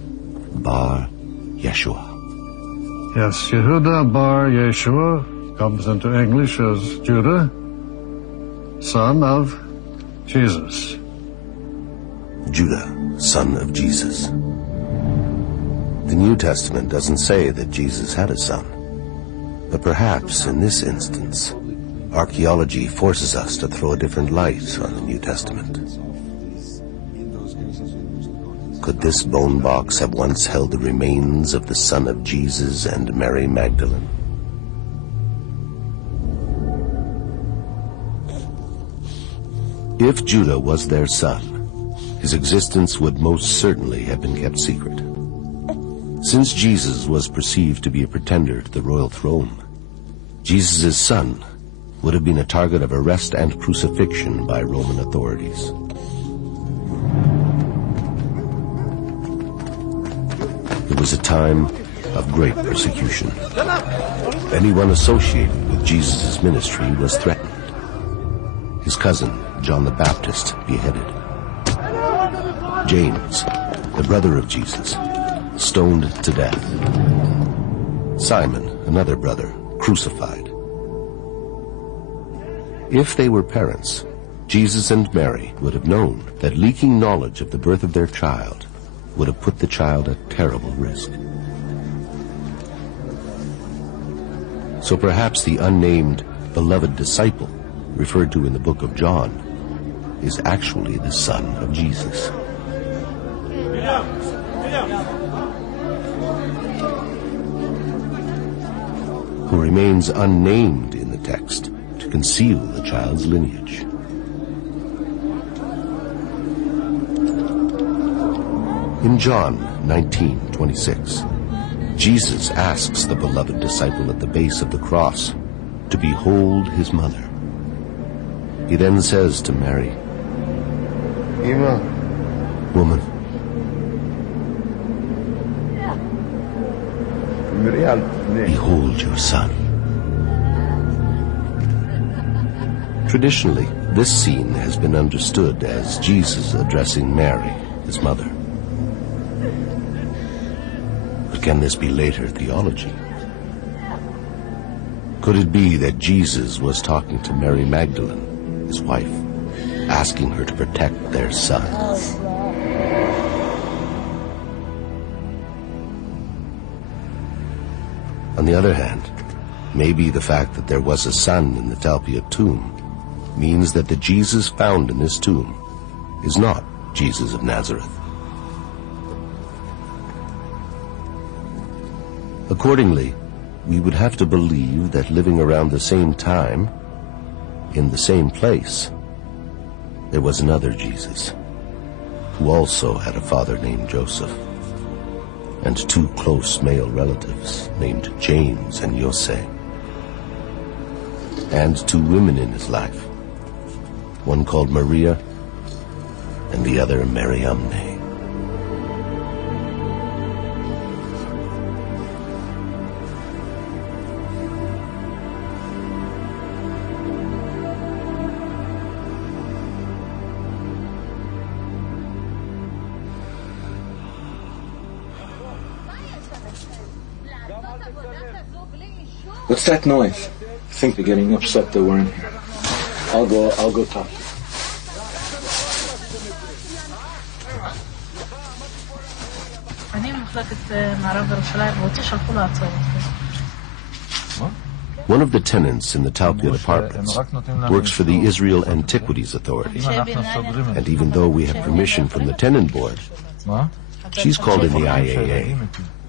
bar Yeshua. Yes, Yehuda bar Yeshua comes into English as Judah, son of Jesus. Judah, son of Jesus. The New Testament doesn't say that Jesus had a son, but perhaps in this instance, archaeology forces us to throw a different light on the New Testament. Could this bone box have once held the remains of the son of Jesus and Mary Magdalene? If Judah was their son, his existence would most certainly have been kept secret. Since Jesus was perceived to be a pretender to the royal throne, Jesus' son would have been a target of arrest and crucifixion by Roman authorities. It was a time of great persecution. Anyone associated with Jesus' ministry was threatened. His cousin, John the Baptist, beheaded. James, the brother of Jesus, stoned to death. Simon, another brother, crucified. If they were parents, Jesus and Mary would have known that leaking knowledge of the birth of their child would have put the child at terrible risk. So perhaps the unnamed beloved disciple referred to in the book of John is actually the son of Jesus. Who remains unnamed in the text to conceal the child's lineage. In John 19:26, Jesus asks the beloved disciple at the base of the cross to behold his mother. He then says to Mary, "Woman, behold your son." Traditionally, this scene has been understood as Jesus addressing Mary, his mother. But can this be later theology? Could it be that Jesus was talking to Mary Magdalene, his wife, asking her to protect their son? On the other hand, maybe the fact that there was a son in the Tальпиот tomb means that the Jesus found in this tomb is not Jesus of Nazareth. Accordingly, we would have to believe that living around the same time, in the same place, there was another Jesus, who also had a father named Joseph, and two close male relatives named James and Jose, and two women in his life, one called Maria and the other Mariamne. What's that noise? I think they're getting upset that we're in here. I'll go talk to them. לעשות את מערב ירושלים, ואותי שלחו לעצור אותי. One of the tenants in the Tальпиот apartments works for the Israel Antiquities Authority. And even though we have permission from the tenant board, she's called in the IAA.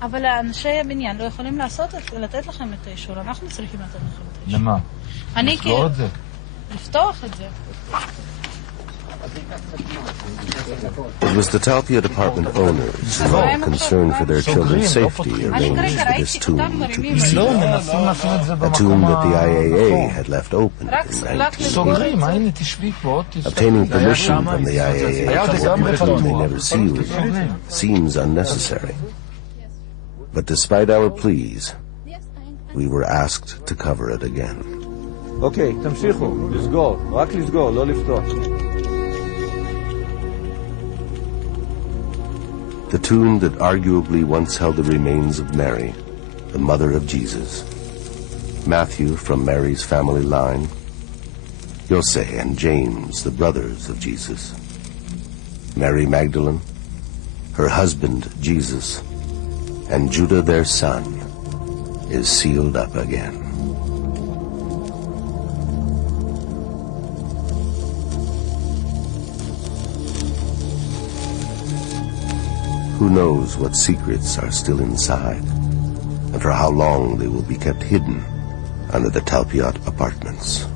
אבל אנשי הבניין לא יכולים לתת לכם את האישור, אנחנו צריכים לתת לכם את האישור. למה? אני כאילו... לפתוח את זה. It was the Tальпиот apartment owners who, concerned for their children's safety, arranged for this tomb to be sealed. A tomb that the IAA had left open in 1980. Obtaining permission from the IAA to work a tomb they never sealed seems unnecessary. But despite our pleas, we were asked to cover it again. Okay, תמשיכו, לסגור, רק לסגור, לא לפתוח. The tomb that arguably once held the remains of Mary, the mother of Jesus, Matthew from Mary's family line, Jose and James, the brothers of Jesus, Mary Magdalene, her husband Jesus, and Judah their son, is sealed up again. Who knows what secrets are still inside, and for how long they will be kept hidden under the Tальпиот apartments.